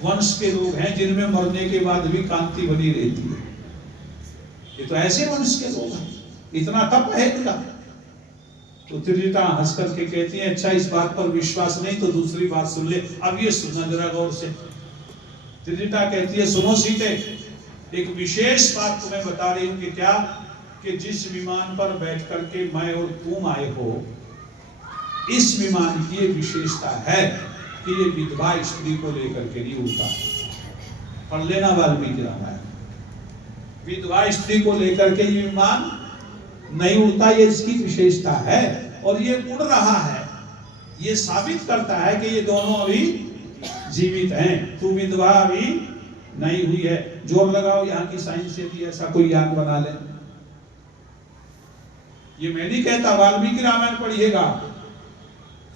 वंश के लोग हैं जिनमें मरने के बाद भी कांति बनी रहती है, ये तो ऐसे वंश के लोग हैं, इतना तप है इनका। तो त्रिजटा हंस करके कहती है अच्छा इस बात पर विश्वास नहीं तो दूसरी बात सुन ले। अब ये सुनना जरा गौर से। त्रिजटा कहती है सुनो सीते, एक विशेष बात तुम्हें बता रही हूं कि क्या, कि जिस विमान पर बैठ करके मैं और तुम आए हो, इस विमान की एक विशेषता है कि ये विधवा स्त्री को लेकर के नहीं उड़ता। पढ़ लेना वाल्मीकि रामायण। विधवा स्त्री को लेकर के ये विमान नहीं उड़ता, ये इसकी विशेषता है। और ये उड़ रहा है, ये साबित करता है कि ये दोनों अभी जीवित हैं, तू विधवा अभी नहीं हुई है। जोर लगाओ यहाँ की साइंस से भी ऐसा कोई याद बना ले। ये मैं नहीं कहता, वाल्मीकि रामायण पढ़िएगा।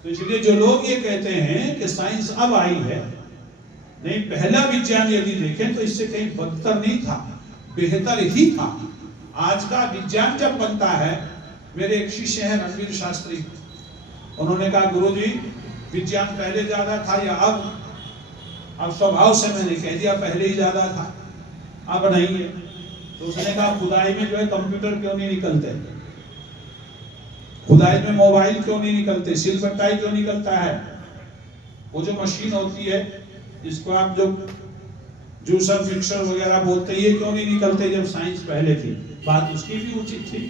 तो इसलिए जो लोग ये कहते हैं कि साइंस अब आई है, नहीं, पहला विज्ञान यदि देखें तो इससे कहीं बदतर नहीं था, बेहतर ही था। आज का विज्ञान जब बनता है, मेरे एक शिष्य हैं रणवीर शास्त्री, उन्होंने कहा गुरुजी विज्ञान पहले ज्यादा था या अब? स्वभाव से मैंने कह दिया पहले ही ज्यादा था, अब नहीं है। तो उसने कहा खुदाई में जो है कंप्यूटर क्यों नहीं निकलते? खुदाई में मोबाइल क्यों नहीं निकलते, सिल बट्टाई क्यों निकलता है? वो जो मशीन होती है जिसको आप जो जूसर मिक्सर वगैरह बोलते हैं, ये क्यों नहीं निकलते जब साइंस पहले थी? बात उसकी भी उचित थी।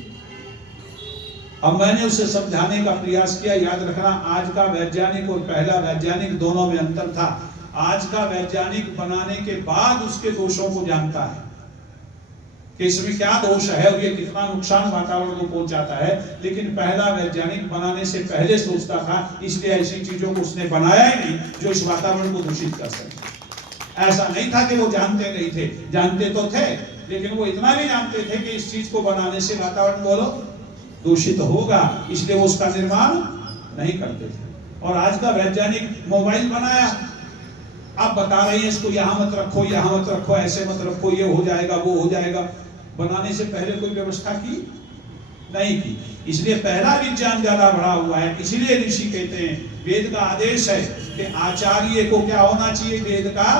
अब मैंने उसे समझाने का प्रयास किया। याद रखना, आज का वैज्ञानिक और पहला वैज्ञानिक दोनों में अंतर था। आज का वैज्ञानिक बनाने के बाद उसके दोषों को जानता है कि इसमें क्या दोष है और ये कितना नुकसान वातावरण को पहुंचाता है, लेकिन पहला वैज्ञानिक बनाने से पहले सोचता था, इसलिए ऐसी चीजों को उसने बनाया ही नहीं जो इस वातावरण को दूषित कर सके। ऐसा नहीं था कि वो जानते नहीं थे, जानते तो थे, लेकिन वो इतना भी जानते थे कि इस चीज को बनाने से वातावरण बोलो दूषित होगा, इसलिए वो उसका निर्माण नहीं करते थे। और आज का वैज्ञानिक मोबाइल बनाया, आप बता रहे हैं इसको यहाँ मत रखो, यहाँ मत रखो, ऐसे मत रखो, ये हो जाएगा, वो हो जाएगा। बनाने से पहले कोई व्यवस्था की नहीं की, इसलिए पहला विज्ञान ज्यादा बढ़ा हुआ है। इसीलिए ऋषि कहते हैं, वेद का आदेश है कि आचार्य को क्या होना चाहिए? वेद का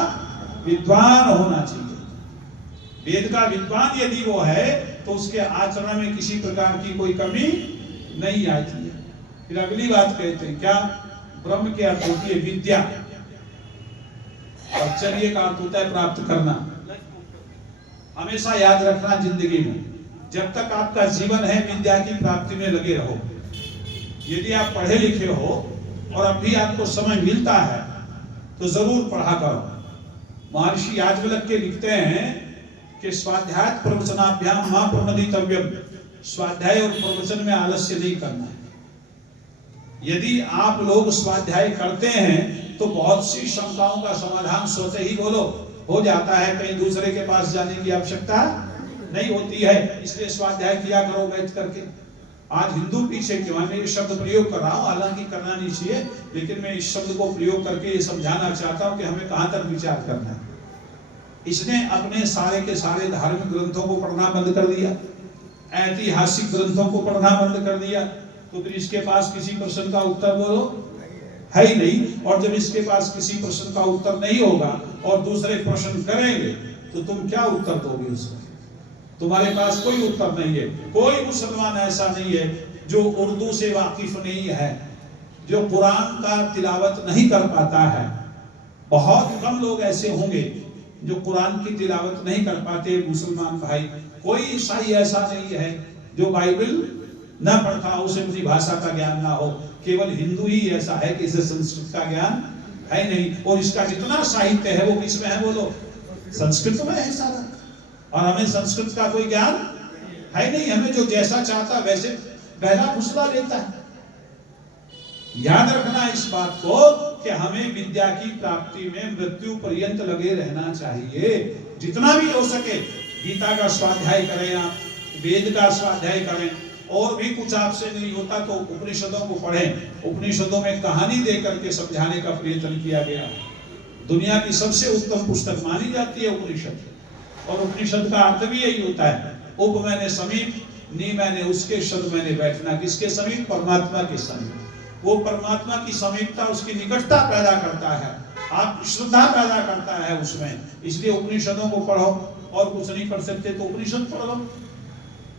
विद्वान होना चाहिए। वेद का विद्वान यदि वो है तो उसके आचरण में किसी प्रकार की कोई कमी नहीं आती है। फिर अगली बात कहते हैं क्या? ब्रह्म की अर्थ होती है विद्या, और चलिए का अर्थ होता है प्राप्त करना। हमेशा याद रखना, जिंदगी में जब तक आपका जीवन है विद्या की प्राप्ति में लगे रहो। यदि आप पढ़े लिखे हो और अब भी आपको समय मिलता है तो जरूर पढ़ा करो। महर्षि याज्ञवल्क्य लिखते हैं कि स्वाध्याय प्रवचनाभ्याम मां प्रमदितव्यम, स्वाध्याय और प्रवचन में आलस्य नहीं करना है। यदि आप लोग स्वाध्याय करते हैं तो बहुत सी शंकाओं का समाधान स्वतः ही बोलो हो जाता है, कहीं दूसरे के पास जाने की आवश्यकता नहीं होती है। इसलिए स्वाध्याय किया करो बैठ करके। आज हिंदू पीछे क्यों है? मैं ये शब्द प्रयोग कर रहा हूँ, हालांकि करना नहीं चाहिए, लेकिन मैं इस शब्द को प्रयोग करके ये समझाना चाहता हूँ कि हमें कहां तक विचार करना है। इसने अपने सारे के सारे धार्मिक ग्रंथों को पढ़ना बंद कर दिया, ऐतिहासिक ग्रंथों को पढ़ना बंद कर दिया, तो फिर इसके पास किसी प्रश्न का उत्तर बोलो है ही नहीं। और जब इसके पास किसी प्रश्न का उत्तर नहीं होगा और दूसरे प्रश्न करेंगे तो तुम क्या उत्तर दोगे उसको? तुम्हारे पास कोई उत्तर नहीं है। कोई मुसलमान ऐसा नहीं है जो उर्दू से वाकिफ नहीं है, जो कुरान का तिलावत नहीं कर पाता है। बहुत कम लोग ऐसे होंगे जो कुरान की तिलावत नहीं कर पाते मुसलमान भाई। कोई ईसाई ऐसा नहीं है जो बाइबल न पढ़ता हो, उसे अपनी भाषा का ज्ञान ना हो। केवल हिंदू ही ऐसा है कि इसे संस्कृत का ज्ञान है नहीं, और इसका जितना साहित्य है वो किसमें है बोलो? संस्कृत में है सारा। और हमें संस्कृत का कोई ज्ञान है नहीं, हमें जो जैसा चाहता वैसे बहला फुसला लेता है। याद रखना इस बात को कि हमें विद्या की प्राप्ति में मृत्यु पर्यंत लगे रहना चाहिए, जितना भी हो सके। गीता का स्वाध्याय करें आप, वेद का स्वाध्याय करें, और भी कुछ आपसे नहीं होता तो उपनिषदों को पढ़ें। उपनिषदों में कहानी दे करके समझाने का प्रयत्न किया गया। दुनिया की सबसे उत्तम पुस्तक मानी जाती है उपनिषद, और उपनिषद का अर्थ भी यही होता है, उप मैंने समीप, नी मैंने उसके, शद मैंने बैठना। किसके समीप? परमात्मा के समीप। वो परमात्मा की समीपता, उसकी निकटता पैदा करता है, आप श्रद्धा पैदा करता है उसमें। इसलिए उपनिषदों को पढ़ो, और कुछ नहीं पढ़ सकते तो उपनिषद पढ़ लो।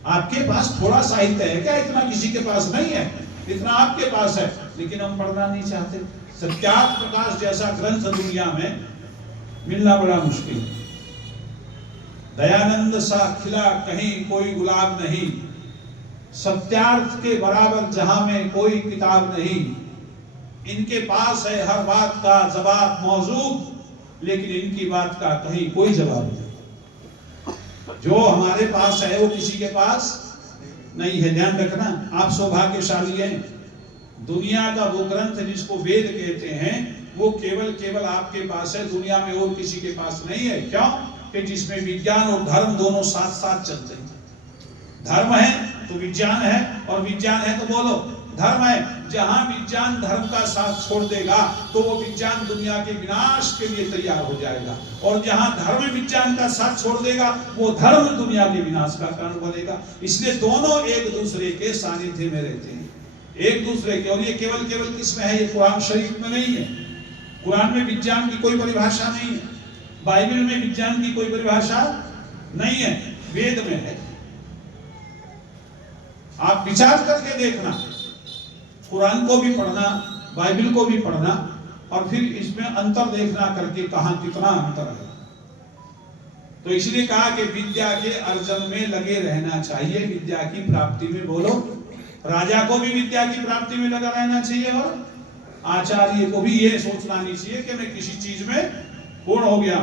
आपके पास थोड़ा साहित्य है क्या? इतना किसी के पास नहीं है, इतना आपके पास है, लेकिन हम पढ़ना नहीं चाहते। सत्यार्थ प्रकाश जैसा ग्रंथ दुनिया में मिलना बड़ा मुश्किल है। दयानंद सा खिला कहीं कोई गुलाब नहीं, सत्यार्थ के बराबर जहां में कोई किताब नहीं। इनके पास है हर बात का जवाब मौजूद, लेकिन इनकी बात का कहीं कोई जवाब नहीं। जो हमारे पास है वो किसी के पास नहीं है। ध्यान रखना, आप सौभाग्यशाली हैं। दुनिया का वो ग्रंथ जिसको वेद कहते हैं वो केवल आपके पास है, दुनिया में और किसी के पास नहीं है। क्यों? कि जिसमें विज्ञान और धर्म दोनों साथ साथ चलते हैं। धर्म है तो विज्ञान है, और विज्ञान है तो बोलो धर्म है। जहां विज्ञान धर्म का साथ छोड़ देगा तो वो विज्ञान दुनिया के विनाश के लिए तैयार हो जाएगा, और जहां धर्म विज्ञान का साथ छोड़ देगा वो धर्म दुनिया के विनाश का कारण बनेगा। इसलिए दोनों एक दूसरे के सानिध्य में रहते हैं, एक दूसरे के। और ये केवल किसमें है? ये कुरान शरीफ में नहीं है। कुरान में विज्ञान की कोई परिभाषा नहीं है, बाइबल में विज्ञान की कोई परिभाषा नहीं है, वेद में है। आप विचार करके देखना, कुरान को भी पढ़ना, बाइबल को भी पढ़ना और फिर इसमें अंतर देखना करके कहां कितना अंतर है। तो इसलिए कहा कि विद्या के अर्जन में लगे रहना चाहिए, विद्या की प्राप्ति में। बोलो, राजा को भी विद्या की प्राप्ति में लगा रहना चाहिए और आचार्य को भी ये सोचना नहीं चाहिए कि मैं किसी चीज में पूर्ण हो गया।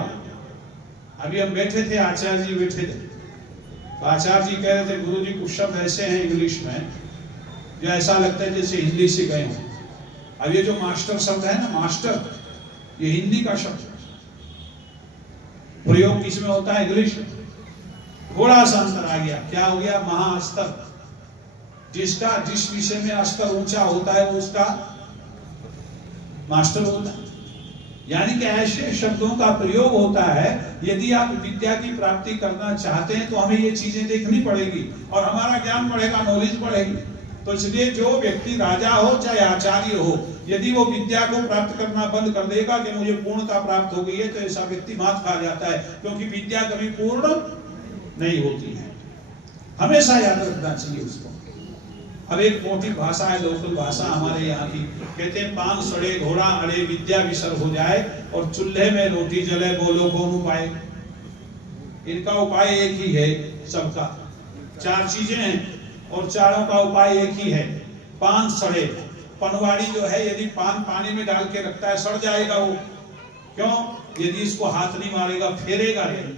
अभी हम बैठे थे, आचार्य जी बैठे थे, तो आचार्य जी कह रहे थे गुरु जी कुछ शब्द ऐसे हैं इंग्लिश में जो ऐसा लगता है जैसे हिंदी से गए हों। अब ये जो मास्टर शब्द है ना, मास्टर, ये हिंदी का शब्द है, प्रयोग किसमें होता है? इंग्लिश में। थोड़ा सा अंतर आ गया। क्या हो गया? महास्तर। जिसका जिस विषय में स्तर ऊंचा होता है वो उसका मास्टर होता है। यानी कि ऐसे शब्दों का प्रयोग होता है। यदि आप विद्या की प्राप्ति करना चाहते हैं तो हमें ये चीजें देखनी पड़ेगी और हमारा ज्ञान बढ़ेगा, नॉलेज बढ़ेगी। तो इसलिए जो व्यक्ति राजा हो चाहे आचार्य हो, यदि वो विद्या को प्राप्त करना बंद कर देगा कि मुझे पूर्णता प्राप्त हो गई है, तो ऐसा व्यक्ति मात खा जाता है, क्योंकि विद्या कभी पूर्ण नहीं होती है। हमेशा याद रखना चाहिए उसको। अब एक मोटी भाषा है, लोकल भाषा हमारे यहाँ की, कहते हैं पान सड़े घोड़ा अड़े विद्या विसर हो जाए और चूल्हे में रोटी जले, बोलो कौन उपाय। इनका उपाय एक ही है सबका, चार चीजें हैं और चारों का उपाय एक ही है। पान सड़े, पनवाड़ी जो है यदि पान पानी में डाल के रखता है सड़ जाएगा वो। क्यों? यदि इसको हाथ नहीं मारेगा, फेरेगा नहीं,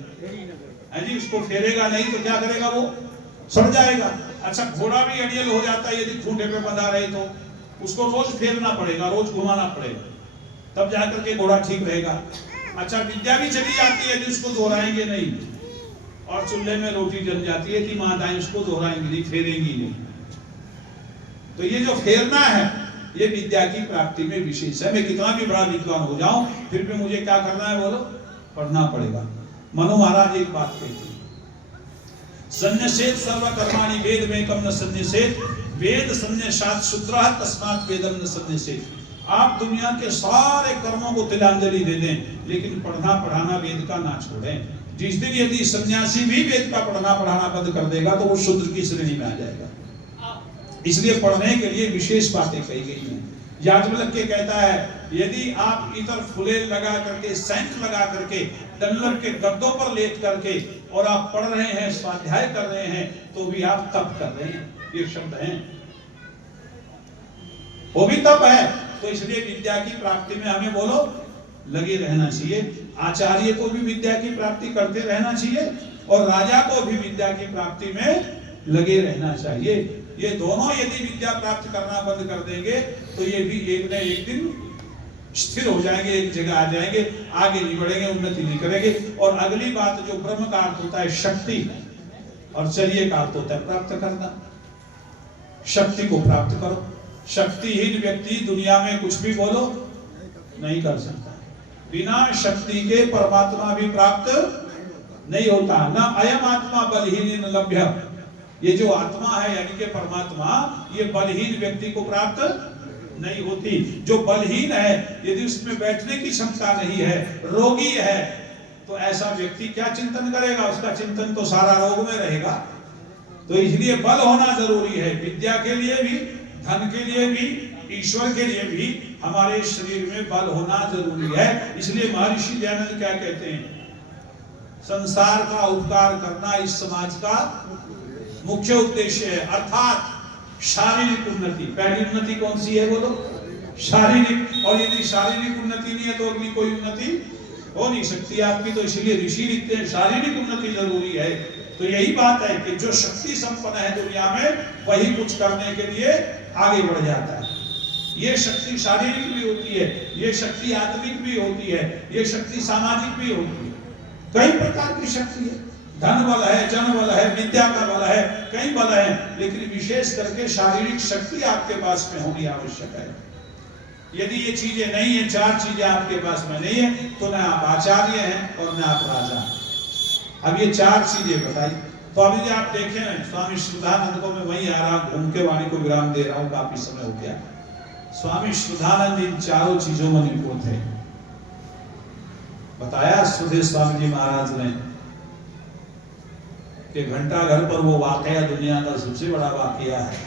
जी इसको फेरेगा नहीं तो क्या करेगा? वो सड़ जाएगा। अच्छा, घोड़ा भी अड़ियल हो जाता है यदि खूंटे पे बंधा रहे तो उसको रोज फेरना पड़ेगा, रोज घुमाना पड़ेगा, तब जाकर के घोड़ा ठीक रहेगा। अच्छा, विद्या भी चली जाती है जिसको दोहराएंगे नहीं, और चूल्हे में रोटी जल जाती है कि माताएं उसको दोहराएंगी नहीं, फेरेंगी नहीं। तो ये जो फेरना है ये विद्या की प्राप्ति में विशेष है। मैं कितना भी बड़ा विद्वान हो जाऊं फिर भी मुझे क्या करना है? बोलो, पढ़ना पड़ेगा। मनु महाराज एक बात कहते हैं, संन्यसेत सर्वकर्माणि वेद में कम न संन्यसेत, वेद संन्यसात शूद्रः तस्मात् वेदम न संन्यसेत। आप दुनिया के सारे कर्मों को तिलांजलि दे दें, लेकिन पढ़ना पढ़ाना वेद का ना छोड़ें। जिस दिन यदि सन्यासी भी वेद का पढ़ना पढ़ाना बंद कर देगा तो वो शूद्र की श्रेणी में आ जाएगा। इसलिए पढ़ने के लिए विशेष बातें कही गई हैं। याज्ञवल्क्य के कहता है, यदि आप इतर फुले लगा करके, शंख लगा करके, डल्लर के गद्दों पर लेट करके और आप पढ़ रहे हैं, स्वाध्याय कर रहे हैं, तो भी आप तप कर रहे हैं। ये शब्द हैं, वो भी तप है। तो इसलिए विद्या की प्राप्ति में हमें बोलो लगे रहना चाहिए। आचार्य को भी विद्या की प्राप्ति करते रहना चाहिए और राजा को भी विद्या की प्राप्ति में लगे रहना चाहिए। ये दोनों यदि विद्या प्राप्त करना बंद कर देंगे तो ये भी एक न एक दिन स्थिर हो जाएंगे, एक जगह आ जाएंगे, आगे नहीं बढ़ेंगे, उन्नति नहीं करेंगे। और अगली बात जो ब्रह्म का अर्थ होता है शक्ति, और चर्य का अर्थ होता है प्राप्त करना। शक्ति को प्राप्त करो। शक्तिहीन व्यक्ति दुनिया में कुछ भी बोलो नहीं कर सकता। बिना शक्ति के परमात्मा भी प्राप्त नहीं होता। न अयम आत्मा बलहीन न लभ्य। ये जो आत्मा है यानी कि परमात्मा, ये बलहीन व्यक्ति को प्राप्त नहीं होती। जो बलहीन है, यदि उसमें बैठने की क्षमता नहीं है, रोगी है, तो ऐसा व्यक्ति क्या चिंतन करेगा? उसका चिंतन तो सारा रोग में रहेगा। तो इसलिए बल होना जरूरी है, विद्या के लिए भी, धन के लिए भी, ईश्वर के लिए भी। हमारे शरीर में बल होना जरूरी है। इसलिए महर्षि दयानंद क्या कहते हैं? संसार का उपकार करना इस समाज का मुख्य उद्देश्य है, अर्थात शारीरिक उन्नति। पहली उन्नति कौन सी है? बोलो, शारीरिक। और यदि शारीरिक उन्नति नहीं है तो अगली कोई उन्नति हो नहीं सकती आपकी। तो इसलिए ऋषि लिखते हैं शारीरिक उन्नति जरूरी है। तो यही बात है कि जो शक्ति संपन्न है दुनिया में, वही कुछ करने के लिए आगे बढ़ जाता है। ये शक्ति शारीरिक भी होती है, ये शक्ति आत्मिक भी होती है, ये शक्ति सामाजिक भी होती है। कई प्रकार की शक्ति है। धन बल है, जन बल है, विद्या का बल है, कई बल है, लेकिन विशेष करके शारीरिक शक्ति आपके पास में होनी आवश्यक है। यदि ये चीजें नहीं है, चार चीजें आपके पास में नहीं है, तो न आप आचार्य हैं और न आप राजा। अब ये चार चीजें बताई। तो अभी आप देखें, स्वामी श्रद्धानंद को मैं वहीं आ रहा, घूम के वाणी को विराम दे रहा हूँ, काफी समय हो गया। स्वामी श्रद्धानंद इन चारों चीजों में निपुण थे। बताया सुधे स्वामी जी महाराज ने कि घंटा घर पर वो वाकया दुनिया का सबसे बड़ा वाकया है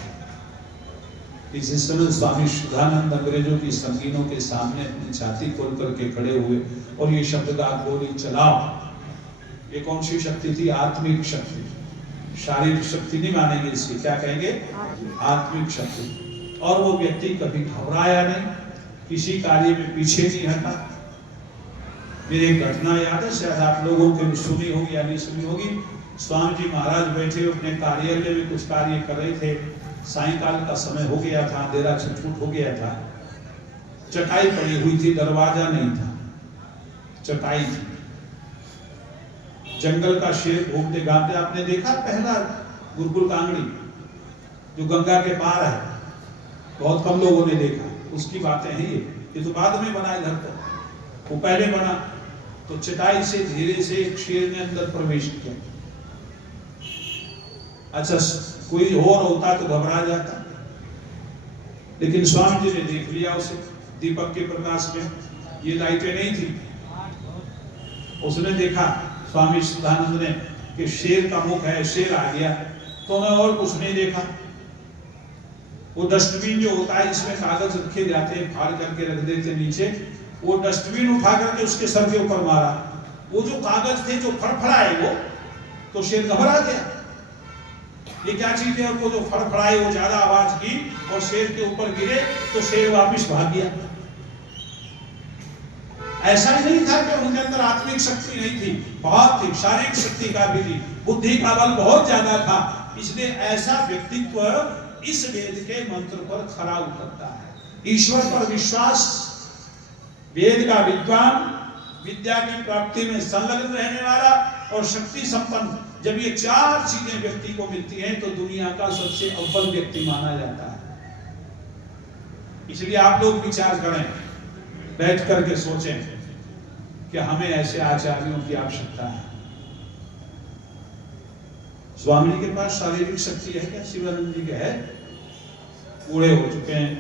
इसी समय स्वामी शुद्धानंद अंग्रेजों की संगीनों के सामने अपनी छाती खोल करके खड़े हुए और ये शब्द का गोली चलाओ। ये कौन सी शक्ति थी? आत्मिक शक्ति। शारीरिक शक्ति नहीं मानेंगे इसकी, क्या कहेंगे? आत्मिक शक्ति। और वो व्यक्ति कभी घबराया नहीं, किसी कार्य में पीछे नहीं हटा। मेरी एक घटना याद है, शायद आप लोगों के सुनी होगी या नहीं सुनी होगी। स्वामी जी महाराज बैठे अपने कार्यालय में कुछ कार्य कर रहे थे। सायंकाल का समय हो गया था, अंधेरा छिटपुट हो गया था। चटाई पड़ी हुई थी, दरवाजा नहीं था, चटाई थी। जंगल का शेर घूमते घामते, आपने देखा पहला गुरुकुल कांगड़ी जो गंगा के पार है, बहुत कम लोगों ने देखा, उसकी बातें हैं ये तो बाद में बना इधर तो, वो पहले बना। तो चटाई से धीरे से एक शेर ने अंदर प्रवेश किया। अच्छा, कोई और होता तो घबरा जाता, लेकिन स्वामी जी ने देख लिया उसे दीपक के प्रकाश में। ये लाइटें नहीं थी, उसने देखा स्वामी शुद्धानंद ने कि शेर का मुख है, शेर आ गया। तो उन्हें और कुछ नहीं देखा। वो डस्टबिन जो होता है, इसमें कागज रखे जाते हैं, फाड़ करके रख देते नीचे, वो डस्टबिन उठा करके उसके सर के ऊपर मारा। वो जो कागज थे जो फड़फड़ाए, वो तो शेर घबरा गया। ये क्या चीज है? वो जो फड़फड़ाए वो ज्यादा आवाज की और शेर के ऊपर गिरे तो शेर वापिस भाग गया। ऐसा ही नहीं था कि उनके अंदर आत्मिक शक्ति नहीं थी, बहुत थी, शारीरिक शक्ति का भी थी, बुद्धि का बल बहुत ज्यादा था। इसलिए ऐसा व्यक्तित्व इस वेद के मंत्र पर खरा उतरता है। ईश्वर पर विश्वास, वेद का विद्वान, विद्या की प्राप्ति में संलग्न रहने वाला और शक्ति संपन्न, जब ये चार चीजें व्यक्ति को मिलती हैं तो दुनिया का सबसे अव्वल व्यक्ति माना जाता है। इसलिए आप लोग विचार करें, बैठ करके सोचें कि हमें ऐसे आचार्यों की आवश्यकता है। स्वामी जी के पास शारीरिक शक्ति है क्या? शिवानंद जी के है, बूढ़े हो चुके हैं,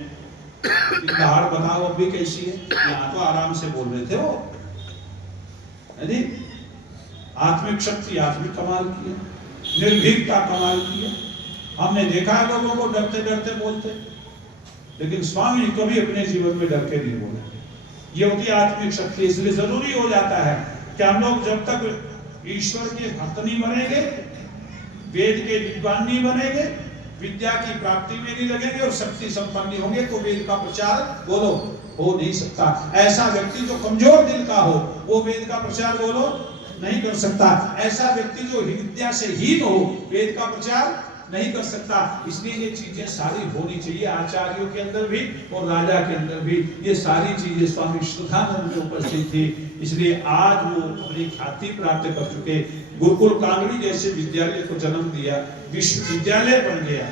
दाढ़ बताओ अब भी कैसी है। यहाँ तो आराम से बोल रहे थे वो, है नहीं? आत्मिक शक्ति आत्मिक कमाल की है, निर्भीकता कमाल की है। हमने देखा है लोगों को डरते डरते बोलते, लेकिन स्वामी जी कभी अपने जीवन में डर के नहीं बोले। ये होती आत्मिक शक्ति। इसलिए जरूरी हो जाता है कि हम लोग जब तक ईश्वर के भक्त नहीं बनेंगे, वेद के विद्वान नहीं बनेंगे, विद्या की प्राप्ति में नहीं लगेंगे और शक्ति संपन्न नहीं होंगे, तो वेद का प्रचार बोलो हो नहीं सकता। ऐसा व्यक्ति जो कमजोर दिल का हो, वो वेद का प्रचार बोलो नहीं कर सकता। ऐसा व्यक्ति जो विद्या से हीन हो, वेद का प्रचार नहीं कर सकता। इसलिए ये चीजें सारी होनी चाहिए, आचार्यों के अंदर भी और राजा के अंदर भी। ये सारी चीजें स्वामी शुद्धानंद में उपस्थित थी। इसलिए आज वो अपनी ख्याति प्राप्त कर चुके, गुरुकुल कांगड़ी जैसे विद्यालय को जन्म दिया, विश्वविद्यालय बन गया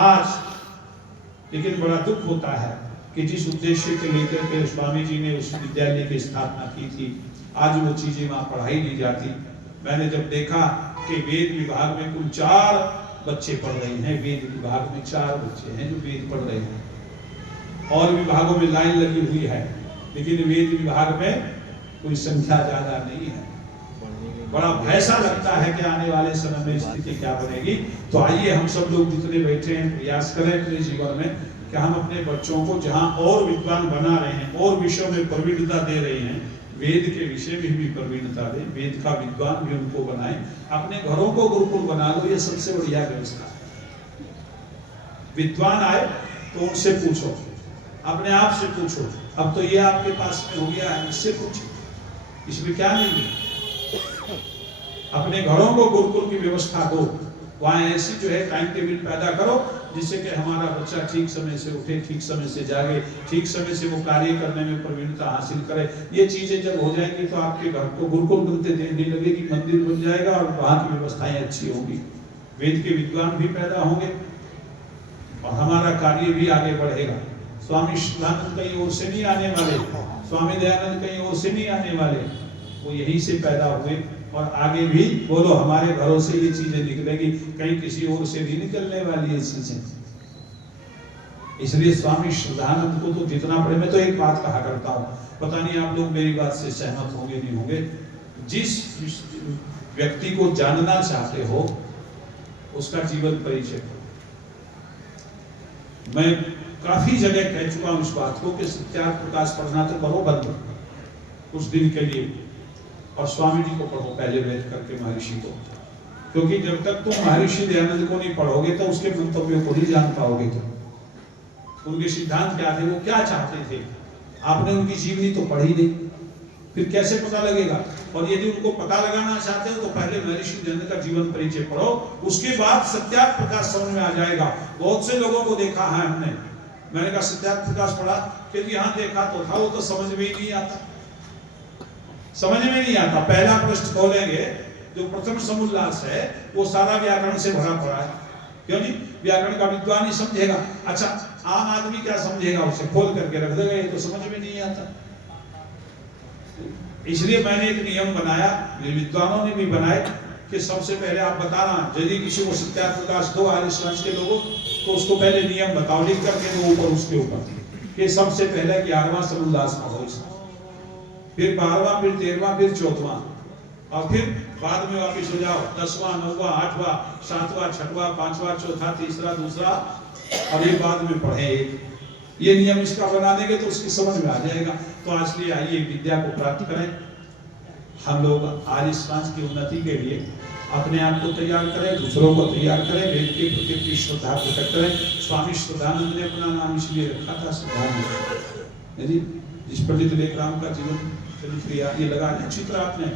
आज। लेकिन बड़ा दुख होता है कि जिस उद्देश्य के लेकर के स्वामी जी ने उस विद्यालय की स्थापना की थी, आज वो चीजें वहां पढ़ाई नहीं जाती। मैंने जब देखा कि वेद विभाग में कुल 4 बच्चे पढ़ रहे हैं, वेद विभाग में 4 बच्चे हैं जो वेद पढ़ रहे हैं, और विभागों में लाइन लगी हुई है, लेकिन वेद विभाग में कोई संख्या ज्यादा नहीं है। बड़ा भय सा लगता है कि आने वाले समय में स्थिति क्या बनेगी। तो आइए हम सब लोग जितने बैठे हैं प्रयास करें अपने जीवन में कि हम अपने बच्चों को जहां और विद्वान बना रहे हैं और विषयों में प्रवीणता दे रहे हैं, वेद के विषय में भी प्रवीणता दे, वेद का विद्वान भी उनको बनाए। अपने घरों को गुरुकुल बना लो, ये सबसे बढ़िया व्यवस्था है। विद्वान आए तो उनसे पूछो, अपने आप से पूछो। अब तो ये आपके पास में हो गया है, इससे पूछो, इसमें क्या नहीं है। अपने घरों को गुरुकुल की व्यवस्था दो, वहां ऐसी जो है टाइम टेबल पैदा करो जिससे कि हमारा बच्चा ठीक समय से उठे, ठीक समय से जागे, ठीक समय से वो कार्य करने में प्रवीणता हासिल करे। ये चीजें जब हो जाएंगी तो आपके घर को गुरुकुल बनते देखने लगेगी, मंदिर बन जाएगा और वहां की व्यवस्थाएं अच्छी होंगी, वेद के विद्वान भी पैदा होंगे और हमारा कार्य भी आगे बढ़ेगा। स्वामी शुद्धानंद कहीं और से नहीं आने वाले, स्वामी दयानंद कहीं और से नहीं आने वाले, वो यहीं से पैदा हुए और आगे भी बोलो हमारे घरों से ये चीजें निकलेगी, कहीं किसी और से भी निकलने वाली ये चीजें। इसलिए स्वामी शुद्धानंद को तो जितना पड़े। मैं तो एक बात कहा करता हूँ, पता नहीं आप लोग मेरी बात से सहमत होंगे नहीं होंगे, जिस व्यक्ति को जानना चाहते हो उसका जीवन परिचय, मैं काफी जगह कह चुका हूं इस बात को कि सत्यार्थ प्रकाश पढ़ना तो करो बंद उस दिन के लिए, और स्वामी जी को पढ़ो पहले बैठ करके महर्षि को, क्योंकि जब तक तुम महर्षि दयानंद को नहीं पढ़ोगे तो उसके मंतव्यों को नहीं जान पाओगे। तो उनके सिद्धांत क्या थे, वो क्या चाहते थे, आपने उनकी जीवनी तो पढ़ी नहीं, फिर कैसे पता लगेगा। और यदि उनको पता लगाना चाहते हो तो पहले महर्षि दयानंद का जीवन परिचय पढ़ो, उसके बाद सत्यार्थ प्रकाश समझ में आ जाएगा। बहुत से लोगों को देखा है हमने, मैंने कहा सत्यार्थ प्रकाश पढ़ा, क्योंकि यहाँ देखा तो था, वो तो समझ में ही नहीं आता, समझ में नहीं आता। पहला पृष्ठ खोलेंगे, जो प्रथम समुल्लास है वो सारा व्याकरण से भरा पड़ा है, क्यों नहीं, व्याकरण का विद्वान ही समझेगा। अच्छा, आम आदमी क्या समझेगा, उसे खोल करके रख देगा, ये तो समझ में नहीं आता। इसलिए मैंने एक नियम बनाया, विद्वानों ने भी बनाए, कि सबसे पहले आप बताना, यदि किसी को सत्यार्थ प्रकाश दो आर्य समाज के लोगों, तो उसको पहले नियम बताओ, लिख करके दो ऊपर उसके ऊपर, कि सबसे पहले 11वां समुल्लास पढ़ो, फिर 12वां, फिर 13वां, फिर 14वां, और फिर बाद में वापिस हो जाओ 10वां, 9वां, 8वां, 7वां, 6वां, 5वां, 4था, तीसरा, दूसरा, और ये बाद में पढ़े। ये नियम इसका बना देंगे तो उसकी समझ में आ जाएगा। तो आज लिए आइए विद्या को प्राप्त करें, हम लोग आर्य समाज की उन्नति के लिए अपने आप को तैयार करें, दूसरों को तैयार करें, वेद के प्रति श्रद्धा प्रकट करें। स्वामी श्रद्धानंद ने अपना नाम इसलिए रखा था श्रद्धानंद। यदि जिस पंडित लेखराम का जीवन चरित्र किया, ये लगा चित्र आपने,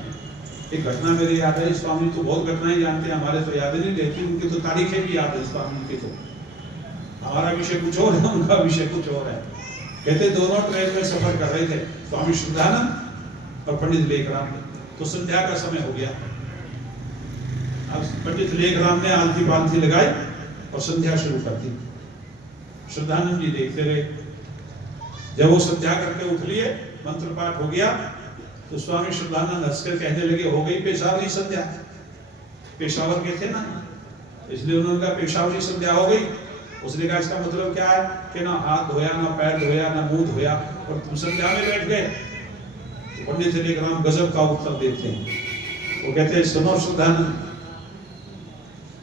एक घटना मेरे याद है, स्वामी तो बहुत घटनाएं जानते हैं, हमारे तो याद नहीं रहती, उनकी तो तारीखें भी याद है स्वामी की, तो हमारा विषय कुछ और है, उनका विषय कुछ और है। कहते दोनों ट्रेन में सफर कर रहे थे, स्वामी श्रद्धानंद और पंडित लेखराम, तो संध्या का समय हो गया। अब पंडित लेखराम ने आलती पालती लगाई और संध्या शुरू कर दी। श्रद्धानंद जी देखते रहे, जब वो संध्या करके उठ लिए, मंत्र पाठ हो गया, तो स्वामी श्रद्धानंद हंसकर कहने लगे, हो गई पेशावरी संध्या। पेशावर के थे ना, इसलिए उन्होंने कहा पेशावरी संध्या हो गई। उसने कहा इसका मतलब क्या है, कि ना हाथ धोया, ना पैर धोया, ना मुंह धोया, और तुम संध्या में बैठ गए। तो पंडित लेखराम गजब का उत्तर देते हैं, वो कहते हैं, सुनो श्रद्धानंद,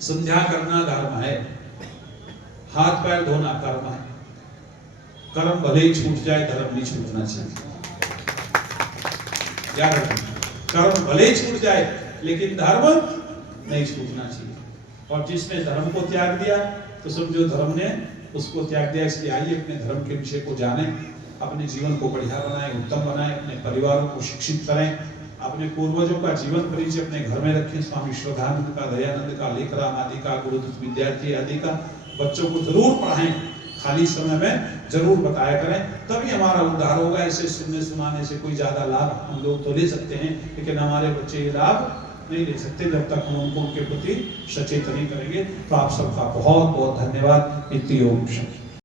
संध्या करना धर्म है, हाथ पैर धोना कर्म है, कर्म भले ही छूट जाए, धर्म नहीं छूटना चाहिए। क्या कर्म भले ही छूट जाए, लेकिन धर्म नहीं छूटना चाहिए। और जिसने धर्म को त्याग दिया तो समझो धर्म ने उसको त्याग दिया। इसलिए आइए अपने धर्म के विषय को जानें, अपने जीवन को बढ़िया बनाएं, उत्तम बनाएं, अपने परिवारों को शिक्षित करें, अपने पूर्वजों का जीवन परिचय अपने घर में रखें। स्वामी श्रद्धानंद का, दयानंद का, लेखराम आदि का, गुरुदत्त विद्यार्थी आदि का बच्चों को जरूर पढ़ाएं, खाली समय में जरूर बताया करें, तभी हमारा उद्धार होगा। ऐसे सुनने सुनाने से कोई ज्यादा लाभ हम लोग तो ले सकते हैं, लेकिन हमारे बच्चे ये लाभ नहीं ले सकते जब तक हम उनको उनके प्रति सचेत नहीं करेंगे। तो आप सबका बहुत बहुत धन्यवाद। इति ओम शांति।